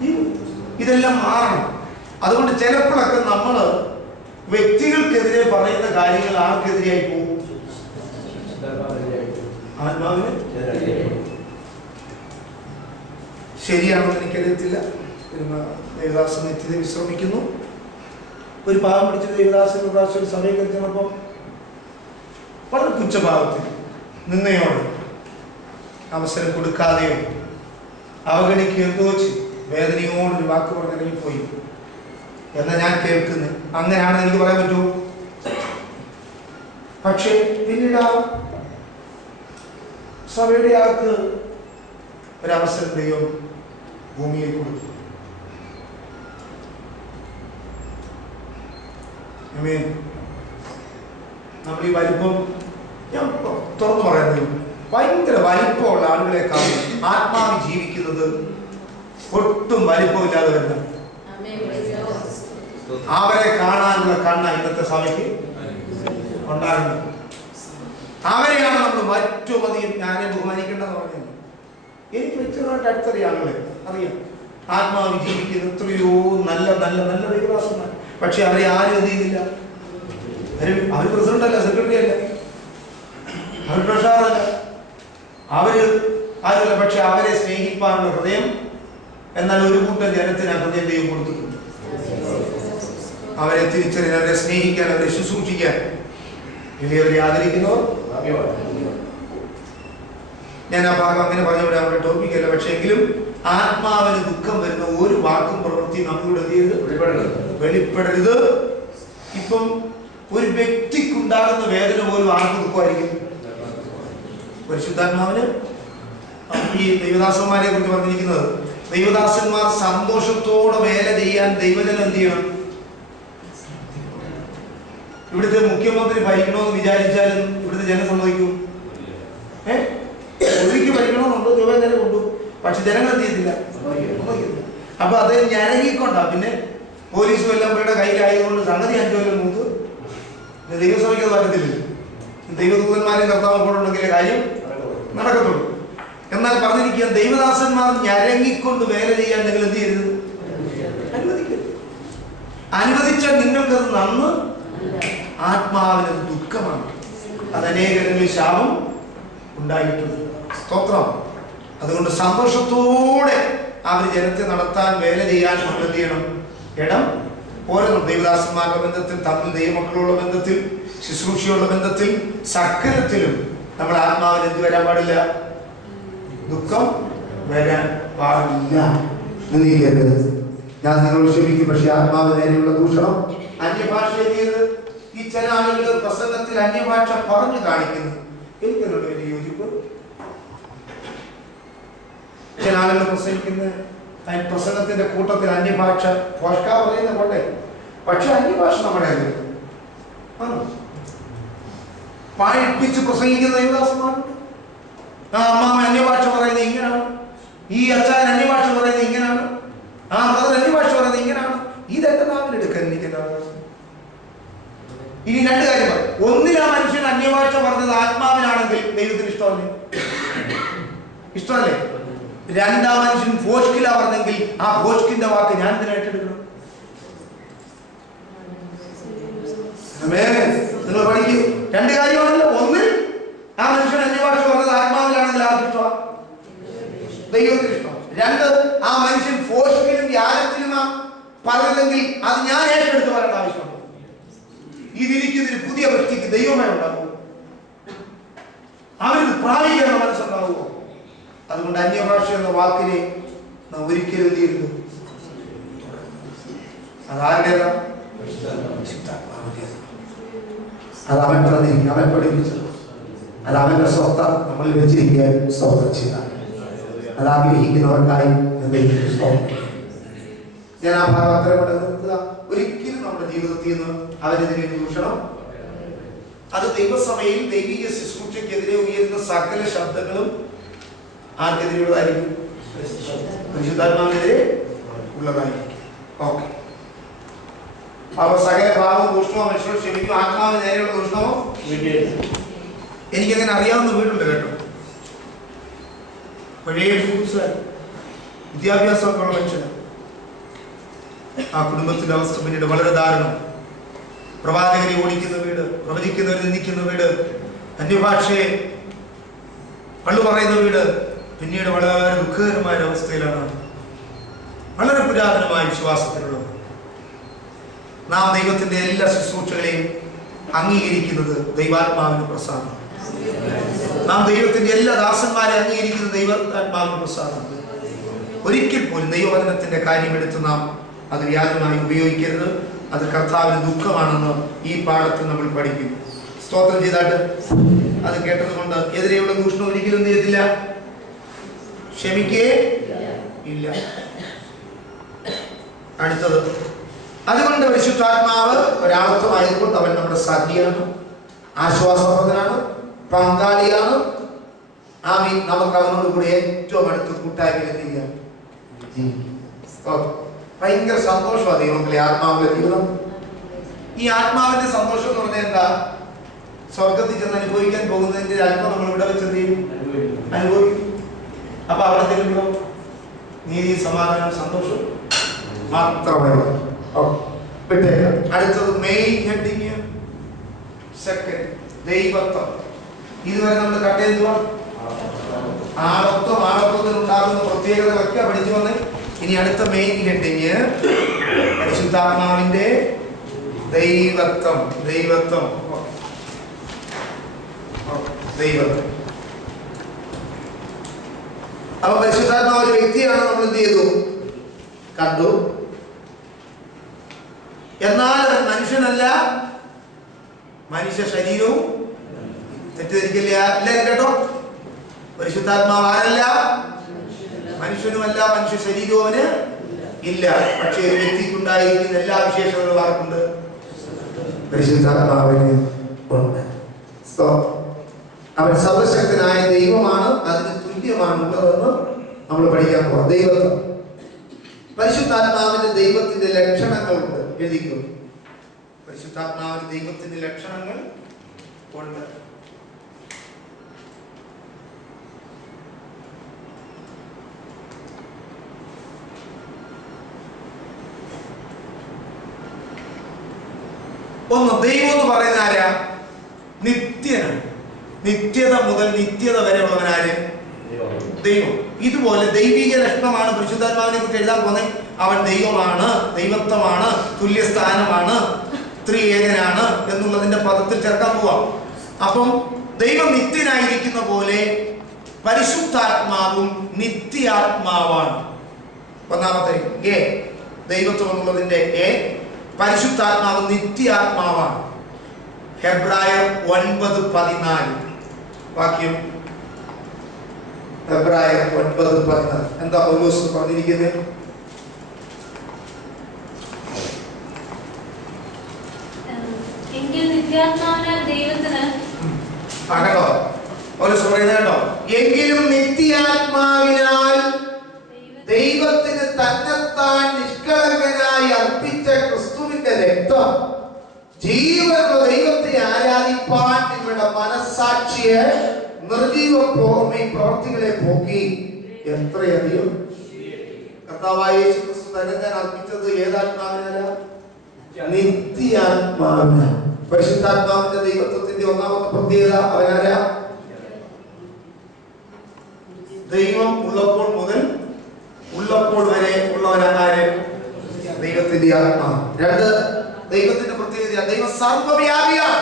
ജീവിതം. ഇതെല്ലാം മാറണം. അതുകൊണ്ട് ചിലപ്പോഴൊക്കെ നമ്മൾ വ്യക്തികൾക്കെതിരെ പറയുന്ന കാര്യങ്ങൾ ആർക്കെതിരെയായി പോകും? ആത്മാവിന്. ശരിയാണെന്ന് എനിക്കറിയത്തില്ല. ദേവദാസൻ നിത്യത വിശ്രമിക്കുന്നു. ഒരു പാവം പിടിച്ചൊരു ദേവദാസൻ പ്രാവശ്യം ഒരു സമയം കഴിച്ചപ്പോൾ വളരെ പുച്ഛഭാവത്തിൽ നിന്നയോടെ അവസരം കൊടുക്കാതെയോ അവഗണിക്കുകയോ വേദനയോടൊരു വാക്ക് പറഞ്ഞിറങ്ങി പോയി എന്നാ ഞാൻ കേൾക്കുന്നത്. അങ്ങനെയാണെന്ന് എനിക്ക് പറയാൻ പറ്റുമോ? പക്ഷേ പിന്നീട് ആ സഭയുടെ ആൾക്ക് ഒരവസരം ദൈവം ഭൂമിയെ കൊടുത്തു. നമ്മൾ ഈ വലിപ്പം, ഞാൻ തുറന്നു പറയുന്നത്, ഭയങ്കര വലിപ്പമുള്ള ആളുകളെ കാണും ആത്മാവ് ജീവിക്കുന്നത് ഒട്ടും വലിപ്പമില്ലാതെ വരുന്നത്. അവരെ കാണാനുള്ള കണ്ണ ഇന്നത്തെ സഭയ്ക്ക് ഉണ്ടാകുന്നത്. അവരെയാണ് നമ്മൾ ഏറ്റവും അധികം ഞാനെ ബഹുമാനിക്കേണ്ടതെന്ന് പറഞ്ഞത്. എനിക്ക് വ്യക്തിപരമായിട്ട് അടുത്തറിയ ആളുകളെ അറിയാം. ആത്മാവ് ജീവിക്കുന്ന എത്രയോ നല്ല നല്ല നല്ല ദൈവദാസന്മാർ. പക്ഷെ അവരെ ആരും എന്ത് ചെയ്യുന്നില്ല. അവർ പ്രസിഡന്റ് അല്ല, സെക്രട്ടറി അല്ല, അവർ ട്രഷറല്ല, അവര് ആരുമല്ല. പക്ഷെ അവരെ സ്നേഹിപ്പാനുള്ള ഹൃദയം എന്നാൽ ഒരു കൂട്ടം ജനത്തിന് ആ ഹൃദയം ദൈവം കൊടുത്തിട്ടുണ്ട്. അവരെ തിരിച്ചറിയാൻ, അവരെ സ്നേഹിക്കാൻ, അവരെ ശുശ്രൂഷിക്കാൻ, അവരെ ആദരിക്കുന്നവർ. ഞാൻ ആ ഭാഗം അങ്ങനെ പറഞ്ഞവിടെ അവരുടെ ടോപ്പിക്കല്ല. പക്ഷെ എങ്കിലും ആത്മാവിന് ദുഃഖം വരുന്ന ഒരു വാക്കും പ്രവൃത്തിയും നമ്മളുടെ വെളിപ്പെടരുത്. ഇപ്പം ഒരു വ്യക്തിക്കുണ്ടാകുന്ന വേദന പോലും ആർക്ക് ദുഃഖമായിരിക്കും? പരിശുദ്ധാത്മാവിന്. ഈ ദൈവദാസന്മാരെ കുറിച്ച് പറഞ്ഞിരിക്കുന്നത്, ദൈവദാസന്മാർ സന്തോഷത്തോടെ വേല ചെയ്യാൻ ദൈവജനം എന്ത് ചെയ്യണം? ഇവിടുത്തെ മുഖ്യമന്ത്രി ഭരിക്കണമെന്ന് വിചാരിച്ചാലും ഇവിടുത്തെ ജനം സമ്മതിക്കൂ? ഒരിക്കൽ ഭരിക്കണമെന്നുണ്ടോ? രൂപ ജനം കൊണ്ടു. പക്ഷെ ജനങ്ങൾ എന്ത് ചെയ്യത്തില്ല, സമ്മതിക്കത്തില്ല. അപ്പൊ അത് ഞരങ്ങിക്കൊണ്ടാ. പിന്നെ പോലീസും എല്ലാം ഇവരുടെ കയ്യിലായതുകൊണ്ട് സംഗതി 5 കൊല്ലം മൂത്ത് ദൈവസഭയ്ക്ക് അത് പറ്റത്തില്ല. ദൈവദൂതന്മാരെയും കർത്താവ് കൊണ്ടുണ്ടെങ്കിലേ കാര്യം നടക്കത്തുള്ളൂ. എന്നാൽ പറഞ്ഞിരിക്കുക, ദൈവദാസന്മാർ ഞരങ്ങിക്കൊണ്ട് വേല ചെയ്യാൻ നിങ്ങൾ എന്ത് ചെയ്യരുത്? അനുവദിക്കരുത്. അനുവദിച്ചാൽ നിങ്ങൾക്കത് നന്ന്, ആത്മാവിന് ദുഃഖമാണ്. അത് അനേകരിൽ ശാപം ഉണ്ടായിട്ടുണ്ട്. സ്തോത്രം. അതുകൊണ്ട് സന്തോഷത്തോടെ അവർ ജനത്തെ നടത്താൻ വേല ചെയ്യാൻ നമ്മൾ എന്ത് ചെയ്യണം? ഇടം ഓരോ ദൈവദാസന്മാരുടെ ബന്ധത്തിൽ, തമ്മിൽ ദൈവമക്കളുള്ള ബന്ധത്തിൽ, ശുശ്രൂഷയുള്ള ബന്ധത്തിൽ, സകലത്തിലും നമ്മൾ ആത്മാവിന് എന്ത് വരാൻ പാടില്ല? ദുഃഖം വരാൻ പാടില്ല. ഞാൻ നിങ്ങളോട് ക്ഷമിക്കും. പക്ഷെ ആത്മാവ് നേരെയുള്ള ദൂഷണം, അന്യഭാഷ ചെയ്ത് ഈ ചില ആളുകൾ പ്രസംഗത്തിൽ അന്യഭാഷ പറഞ്ഞു കാണിക്കുന്നു. എനിക്കതിനോട് വലിയ യോജിപ്പ്. ചില ആളുകൾ പ്രസംഗിക്കുന്ന പ്രസംഗത്തിന്റെ കൂട്ടത്തിൽ അന്യഭാഷ പോഷ്ക പറയുന്ന പോട്ടെ, പക്ഷെ അന്യഭാഷ നമ്മുടെ പാഴിപ്പിച്ച് പ്രസംഗിക്കുന്ന ദേവദാസന്മാരുണ്ട്. ആ അമ്മാമ അന്യഭാഷ പറയുന്നത് ഇങ്ങനെയാണ്, ഈ അച്ഛൻ അന്യഭാഷ പറയുന്നത് ഇങ്ങനെയാണ്, ആ ബ്രദർ അന്യഭാഷ പറയുന്നത് ഇങ്ങനെയാണ്. ഇതെന്റെ നാവിലെടുക്കാൻ എനിക്ക് ഇനി രണ്ട് കാര്യം പറയും. ഒന്നിൽ ആ മനുഷ്യൻ അന്യഭാഷ പറഞ്ഞത് ആത്മാവിനാണെങ്കിൽ ദൈവത്തിന് ഇഷ്ടമല്ലേ? ഇഷ്ടമല്ലേ? രണ്ടാം മനുഷ്യൻ ഭോഷ്കില പറഞ്ഞെങ്കിൽ ആ ഭോഷ്കിന്റെ വാക്ക് ഞാൻ എന്തിനാ ഏറ്റെടുക്കണം? നിങ്ങൾ പഠിക്കും. രണ്ട് കാര്യമാണല്ലോ. ഒന്ന്, ആ മനുഷ്യൻ അന്യഭാഷ പറഞ്ഞത് ആത്മാവിലാണെങ്കിൽ ആർക്ക് ഇഷ്ടമാണ്? ദൈവത്തിന് ഇഷ്ടം. രണ്ട്, ആ മനുഷ്യൻ ഭോഷ്കിലും വ്യാജത്തിലുമാ പറഞ്ഞതെങ്കിൽ അത് ഞാൻ ഏറ്റെടുത്ത് പറയേണ്ട ആവശ്യമുണ്ട്. ഇതിരിക്കുന്നതിന് പുതിയ വ്യക്തിക്ക് ദൈവമേ ഉണ്ടാകുമോ? അവന് പ്രാപിക്കുന്ന മനസ്സുണ്ടാകുമോ? അതുകൊണ്ട് അന്യഭാഷ എന്ന വാക്കിനെ നാം ഒരിക്കലും തീരുന്നു. അതാരുടേതാ? അത് അവൻ പറഞ്ഞിരിക്കും, അവൻ പഠിപ്പിച്ചത്, അത് അവന്റെ സ്വത്ത നമ്മൾ വെച്ചിരിക്കാൻ സ്വന്തം ചെയ്താണ്. അത് ആഗ്രഹിക്കുന്നവർക്കായി ഞാൻ ആ ഭാഗം അത്ര നിർത്തുക. ഒരിക്കലും നമ്മുടെ ജീവിതത്തിൽ നിന്ന് അവരെതിരെ ദൂഷണം, അത് ദൈവസഭയിൽ ദൈവിക ശുശ്രൂഷയ്ക്കെതിരെ ഉയരുന്ന സകല ശബ്ദങ്ങളും ആർക്കെതിരെയുള്ളതായിരിക്കും? പരിശുദ്ധാത്മാവിനെതിരെ ഉള്ളതായിരിക്കും. ഓക്കെ. അപ്പൊ സകല ഭാവവും ദൂഷണമോ മനുഷ്യരോട് ക്ഷമിക്കും, ആത്മാവിന് നേരെയുള്ള ദൂഷണമോ. എനിക്കങ്ങനെ അറിയാവുന്ന വീടുണ്ട് കേട്ടോ. പഴയ വിദ്യാഭ്യാസമൊക്കെ ഉള്ള മനുഷ്യന്. ആ കുടുംബത്തിന്റെ അവസ്ഥ പിന്നീട് വളരെ ദാരുണം. പ്രവാചകരെ ഓടിക്കുന്ന വീട്, പ്രവചിക്കുന്നവരെ നിന്ദിക്കുന്ന വീട്, അന്യഭാഷയെ പള്ളു പറയുന്ന വീട്, പിന്നീട് വളരെ ദുഃഖകരമായ അവസ്ഥയിലാണ്. വളരെ പുരാതനമായ വിശ്വാസത്തിലുള്ളത്. നാം ദൈവത്തിന്റെ എല്ലാ ശുശ്രൂഷകളെയും അംഗീകരിക്കുന്നത് ദൈവാത്മാവിന് പ്രസാദം. നാം ദൈവത്തിന്റെ എല്ലാ ദാസന്മാരെ അംഗീകരിക്കുന്നത് ദൈവാത്മാവിന് പ്രസാദം. ഒരിക്കൽ പോലും ദൈവവചനത്തിന്റെ കാര്യമെടുത്ത് നാം അത് വ്യാജമായി ഉപയോഗിക്കരുത്. അത് കർത്താവിന് ദുഃഖമാണെന്ന് ഈ പാഠത്തിൽ നമ്മൾ പഠിക്കും. സ്തോത്രം ചെയ്താട്ട് അത് കേട്ടത് കൊണ്ട് എതിരെയുള്ള ദൂഷണം ഒരിക്കലും ചെയ്തില്ല, ക്ഷമിക്കേ ഇല്ല. അടുത്തത്, അതുകൊണ്ട് പരിശുദ്ധാത്മാവ് ഒരാളത്വമായതുകൊണ്ട് അവൻ നമ്മുടെ സാക്ഷിയാണ്, ആശ്വാസപ്രദനാണ്, പങ്കാളിയാണ്. ആമീൻ. നമുക്ക് അവനോട് കൂടെ ഏറ്റവും അടുത്ത് കൂട്ടായ്മയിലെത്തിക്കുക. ഭയങ്കര സന്തോഷമാണ് ദൈവത്തിലെ ആത്മാവിലെ ജീവിതം. ഈ ആത്മാവിന്റെ സന്തോഷം എന്ന് പറഞ്ഞാൽ എന്താ? സ്വർഗത്തിൽ ചെന്ന് അനുഭവിക്കാൻ പോകുന്നതിന്റെ അല്പം നമ്മൾ ഇവിടെ വെച്ച് എന്ത് ചെയ്യും? അനുഭവിക്കും. അപ്പൊ അവിടെ ചെല്ലുമ്പോൾ നീതി, സമാധാനം, സന്തോഷം മാത്രമേ. അടുത്തത് മെയിൻ ഹെഡിങ്, സെക്കൻഡ് ദൈവത്വം. ഇതുവരെ നമ്മൾ കണ്ടെന്തുവാ? ആളത്വം, ആളത്വത്തിനുണ്ടാകുന്ന പ്രത്യേകതകളൊക്കെ പഠിച്ചു വന്ന്. ഇനി അടുത്ത മെയിൻ ഹെഡിങ് പരിശുദ്ധാത്മാവിന്റെ ദൈവത്വം. ദൈവത്വം ദൈവത്വം. അപ്പൊ പരിശുദ്ധാത്മാവ് ഒരു വ്യക്തിയാണ്, നമ്മൾ എന്ത് ചെയ്തു? കണ്ടു. എന്നാൽ അവൻ മനുഷ്യനല്ല, മനുഷ്യ ശരീരവും. തെറ്റിദ്ധരിക്കില്ല എല്ലാവരും കേട്ടോ. പരിശുദ്ധാത്മാവ് ആരല്ല? മനുഷ്യനുമല്ല, മനുഷ്യ ശരീരവും അവന് ഇല്ല. പക്ഷേ ഒരു വ്യക്തിക്കുണ്ടായിരിക്കുന്ന എല്ലാ വിശേഷങ്ങളും ആർക്കുണ്ട്? പരിശുദ്ധാത്മാവിന് ഉണ്ട്. അവൻ സർവശക്തനായ ദൈവമാണ്, അതിന് തുല്യമാണ് ഉള്ളതെന്ന് നമ്മൾ പഠിക്കാൻ പോകാം. ദൈവത്വം. പരിശുദ്ധാത്മാവിന്റെ ദൈവത്തിന്റെ ലക്ഷണങ്ങളുണ്ട്. എഴുതിക്കും. പരിശുദ്ധാത്മാവിന്റെ ദൈവത്തിന്റെ ലക്ഷണങ്ങൾ ഉണ്ട്. ഒന്ന്, ദൈവം എന്ന് പറയുന്ന ആരാ? നിത്യനാണ്. നിത്യത മുതൽ നിത്യത വരെ ഉള്ളവനാര്? ദൈവം. ഇതുപോലെ ദൈവിക ലക്ഷണമാണ് പരിശുദ്ധാത്മാവിനെ കുറിച്ച് എഴുതാൻ പോകുന്നത്. അവൻ ദൈവമാണ്, ദൈവത്വമാണ്, തുല്യസ്ഥാനമാണ്, ത്രിയേകനാണ് എന്നുള്ളതിന്റെ പദത്തിൽ ചേർക്കാൻ പോവാം. അപ്പം ദൈവം നിത്യനായിരിക്കുന്ന പോലെ പരിശുദ്ധാത്മാവും നിത്യാത്മാവാണ്. ഒന്നാമത്തെ എ, ദൈവത്വം എന്നുള്ളതിന്റെ എ. പരിശുദ്ധാത്മാവ് നിത്യാത്മാവാണ്. ഹെബ്രായർ 9:14 വാക്യം. എബ്രായർ 9:14. എന്താ പൗലോസ് പറഞ്ഞിരിക്കുന്നത്? എങ്കിൽ നിത്യാത്മാവിനാൽ ദൈവത്തിന് കേട്ടോ പൗലോസ് പറയുന്നത് കേട്ടോ, എങ്കിലും നിത്യാത്മാവിനാൽ ദൈവത്തിന് തന്നെത്താൻ നിഷ്കളങ്കനായി അർപ്പിച്ച ക്രിസ്തുവിന്റെ രക്തം ജീവനുള്ള ദൈവത്തെ ആരാധിപ്പാൻ നിങ്ങളുടെ മനസ്സാക്ഷിയെ നിർജീവ പ്രവൃത്തികളെ പോക്കി എത്രയധികം. കർത്താവായ യേശു ക്രിസ്തു തന്നെ ഞാൻ അർപ്പിച്ചത് ഏതാത്മാവിനല്ല, നിത്യാത്മാവിന്. പരിശുദ്ധാത്മാവിന്റെ ദൈവത്വത്തിന്റെ ഒന്നാമത്തെ പ്രത്യേകത അവനാരാ? ദൈവം ഉള്ളപ്പോൾ മുതൽ ഉള്ളപ്പോൾ വരെ ഉള്ളവനാര്? ദൈവത്തിന്റെ ആത്മാവ്. രണ്ട്, ദൈവത്തിന്റെ പ്രത്യേകത ദൈവം സർവ്വവ്യാപിയാണ്.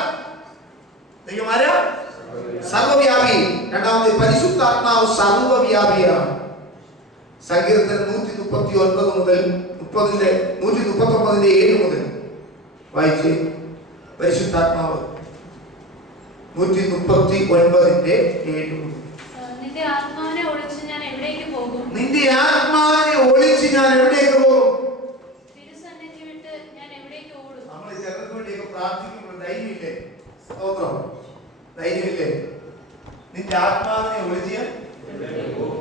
ദൈവം ആരാ? സർവ്വവ്യാപി. രണ്ടാമത് പരിശുദ്ധാത്മാവ് സർവ്വവ്യാപിയാണ്. സങ്കീർത്തനം 139 മുതൽ 139 7 മുതൽ വായിച്ച്. പരിശുദ്ധാത്മാവ് 139 7. നിന്റെ ആത്മാവിനെ ഒളിച്ച് ഞാൻ എവിടേക്ക് പോകും? നിന്റെ ആത്മാവിനെ ഒളിച്ച് ഞാൻ എവിടേക്ക് പോകും? തിരുസന്നിധി വിട്ട് ഞാൻ എവിടേക്ക് ഓടും? നമ്മൾ ജനങ്ങൾക്ക് വേണ്ടിയൊക്കെ പ്രാർത്ഥിക്കുമ്പോൾ ധൈര്യമില്ലേ? സ്തോത്രം. ധൈര്യമില്ലേ? നിന്റെ ആത്മാവിനെ ഒളിച്ച്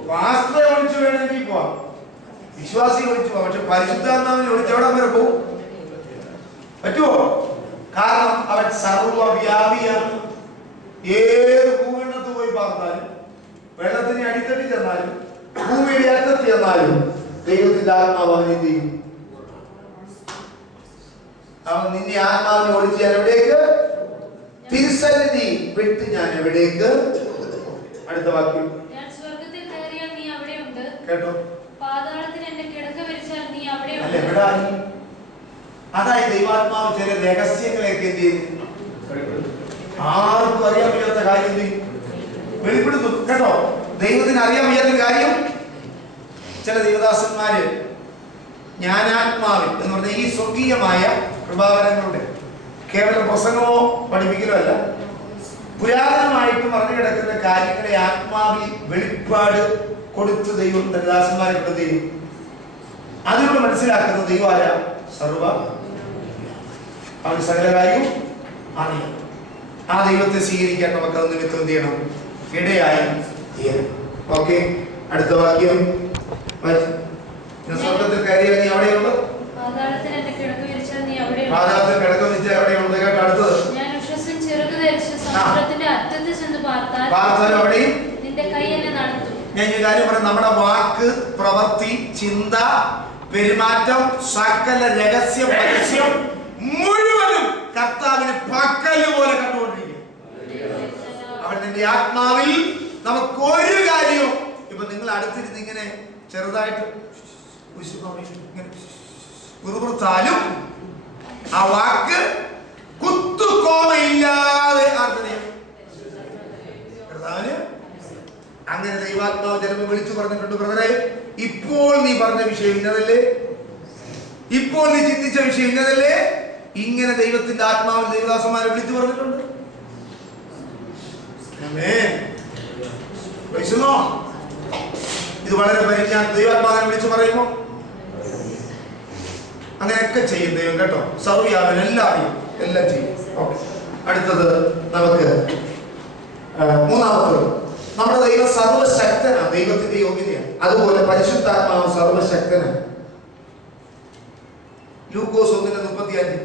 പാസ്റ്ററെ ഒളിച്ചു വേണമെങ്കിൽ പോവാം, വിശ്വാസി ഒളിച്ചു പോവാം. പക്ഷെ പരിശുദ്ധാത്മാവിനെ ഒളിച്ച് എവിടെ വരെ പോകും? പറ്റുമോ? കാരണം അവൻ സർവ്വവ്യാപിയാണ്. ഏത് ഭൂഖണ്ഡത്ത് പോയി പറഞ്ഞാലും, വെള്ളത്തിന് അടിത്തട്ടി ചെന്നാലും, ഭൂമിയുടെ അറ്റത്ത് ചെന്നാലും ദൈവത്തിന്റെ ആത്മാവ് അവൻ എന്ത് ചെയ്യും? അവൻ നിന്റെ ആത്മാവിനെ ഒളിച്ച് ഞാൻ എവിടേക്ക്? തിരുസന്നിധി വിട്ട് ഞാൻ എവിടേക്ക്? അടുത്ത വാക്യം. ഞാൻ സ്വർഗ്ഗത്തിൽ കയറിയാൽ നീ അവിടെയുണ്ട്. കേട്ടോ? പാതാളത്തിൽ എന്റെ കിടക്ക വിരിച്ചാൽ നീ അല്ല, അവിടെയുണ്ട്. എവിടായി? അതായി ദൈവാത്മാവ് ചില രഹസ്യങ്ങളെയൊക്കെ എന്ത് ചെയ്യും? ആർക്കും അറിയാൻ വയ്യാത്ത കാര്യം വെളിപ്പെടുന്നു. കേട്ടോ? ദൈവത്തിന് അറിയാൻ വയ്യാത്ത കാര്യം ചില ദൈവദാസന്മാര് ജ്ഞാനാത്മാവിൽ എന്ന് പറഞ്ഞ ഈ സ്വർഗീയമായ കൃപാവരങ്ങളുടെ കേവലം പ്രസംഗമോ പഠിപ്പിക്കലോ അല്ല, പുരാതനമായിട്ട് പറഞ്ഞു കിടക്കുന്ന കാര്യങ്ങളെ ആത്മാവിൽ വെളിപ്പാട് കൊടുത്ത് ദൈവം തന്റെ ദാസന്മാരെ കൊണ്ട് ചെയ്യും. അതിലൂടെ മനസ്സിലാക്കുന്ന ദൈവം ആരാ? സർവ അവന് സകല കാര്യവും അറിയാം. ആ ദൈവത്തെ സ്വീകരിക്കാൻ നമുക്ക് അത് നിമിത്തം എന്ത് ചെയ്യണം? ഇടയായി തീരണം. ഓക്കെ, അടുത്ത വാക്യം. സ്വർഗത്തിൽ കയറിയാൽ നീ അവിടെയുണ്ട്. പാതാളത്തിൽ എന്റെ കിടക്ക വിരിച്ചാൽ നീ അവിടെയുണ്ട്. പാതാളത്തിൽ കിടക്ക വിരിച്ചാൽ അവിടെയുണ്ട്. കേട്ടോ? അടുത്തത്. ഞാൻ ഉഷസ്സും ചിറക് ധരിച്ച് സമുദ്രത്തിന്റെ അറ്റത്ത് ചെന്ന് പാർത്താൽ അവിടെയും നിന്റെ കൈ എന്നെ നടത്തും. ഞാൻ ഈ കാര്യം പറയാം. നമ്മുടെ വാക്ക്, പ്രവൃത്തി, ചിന്ത, പെരുമാറ്റം, സകല രഹസ്യം, പരസ്യം മുഴുവനും കർത്താവിന് പക്കല് പോലെ കണ്ടുകൊണ്ടിരിക്കും. അവൻ നിന്റെ ആത്മാവിൽ നമുക്ക് ഒരു കാര്യവും ഇപ്പൊ നിങ്ങൾ അടുത്തിരുന്ന് ഇങ്ങനെ ചെറുതായിട്ട് കുറുകുറുത്താലും ആ വാക്ക് കുത്തുകോമയില്ലാതെ ആർക്കറിയാം? കർത്താവിന്. അങ്ങനെ ദൈവാത്മാവ് ചിലപ്പോൾ വിളിച്ചു പറഞ്ഞിട്ടുണ്ട്, ബ്രദറെ ഇപ്പോൾ നീ പറഞ്ഞ വിഷയം ഇന്നതല്ലേ, ഇപ്പോൾ നീ ചിന്തിച്ച വിഷയം ഇന്നതല്ലേ. ഇങ്ങനെ ദൈവത്തിന്റെ ആത്മാവിൽ ദൈവദാസന്മാരെ വിളിച്ചു പറഞ്ഞിട്ടുണ്ട്. ഇത് വളരെ പരിജ്ഞാനം. ദൈവാത്മാവിനെ വിളിച്ചു പറയുമ്പോൾ അങ്ങനെയൊക്കെ ചെയ്യും ദൈവം. കേട്ടോ? സർവ്വവ്യാപൻ, എല്ലാം അറിയും, എല്ലാം ചെയ്യും. ഓക്കെ, അടുത്തത് നമുക്ക് മൂന്നാമത്തത്. നമ്മുടെ ദൈവം സർവശക്തനാണ്. ദൈവത്തിന്റെ യോഗ്യതയാണ്. അതുപോലെ പരിശുദ്ധാത്മാവ് സർവശക്തനാണ്. ലൂക്കോസ് 1:35.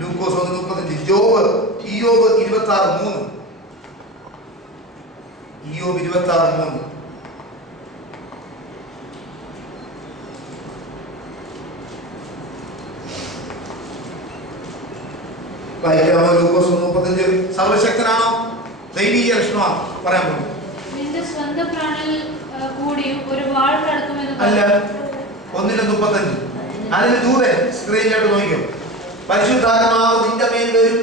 ലൂക്കോസ് 1:35. ഇയ്യോബ് 26:3. ഇയ്യോബ് 26:3. വായിക്കാമോ? ലൂക്കോസ് 1:35. സർവശക്തനാണോ? ദൈവീയ ലക്ഷണമാണ് പറയാൻ പോകുന്നത്. നിന്റെ സ്വന്തം പ്രാണനിൽ കൂടിയും ഒരു വാൾ കടക്കുമെന്ന് അല്ല, 1:35. അതിന് ദൂതൻ സ്ക്രീനിലോട്ട് നോക്കിയോ. പരിശുദ്ധാത്മാവ് നിന്റെ മേൽ വരും,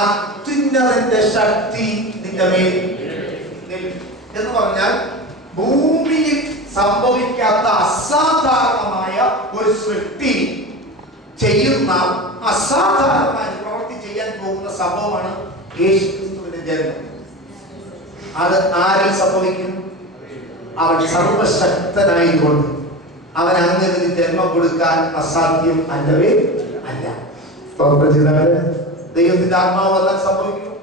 അത്യുന്നതന്റെ ശക്തി നിന്റെ മേൽ എന്ന് പറഞ്ഞാൽ ഭൂമിയിൽ സംഭവിക്കാത്ത അസാധാരണമായ ഒരു സൃഷ്ടി ചെയ്യുന്ന, അസാധാരണമായ പ്രവൃത്തി ചെയ്യാൻ പോകുന്ന സംഭവമാണ് യേശുക്രിസ്തുവിന്റെ ജന്മം അത് ആരിൽ സംഭവിക്കും? അവൻ സർവശക്തനായതുകൊണ്ട് അവൻ അങ്ങനെ ഒരു ജന്മം കൊടുക്കാൻ അസാധ്യം അല്ലവേ അല്ല. ദൈവത്തിന്റെ ആത്മാവ് എല്ലാം സംഭവിക്കും.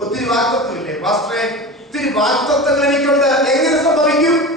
ഒത്തിരി വാക്തത്വമില്ലേ പാസ്റ്ററെ? ഒത്തിരി വാക്തത്വങ്ങൾ എനിക്കുണ്ട്. എങ്ങനെ സംഭവിക്കും?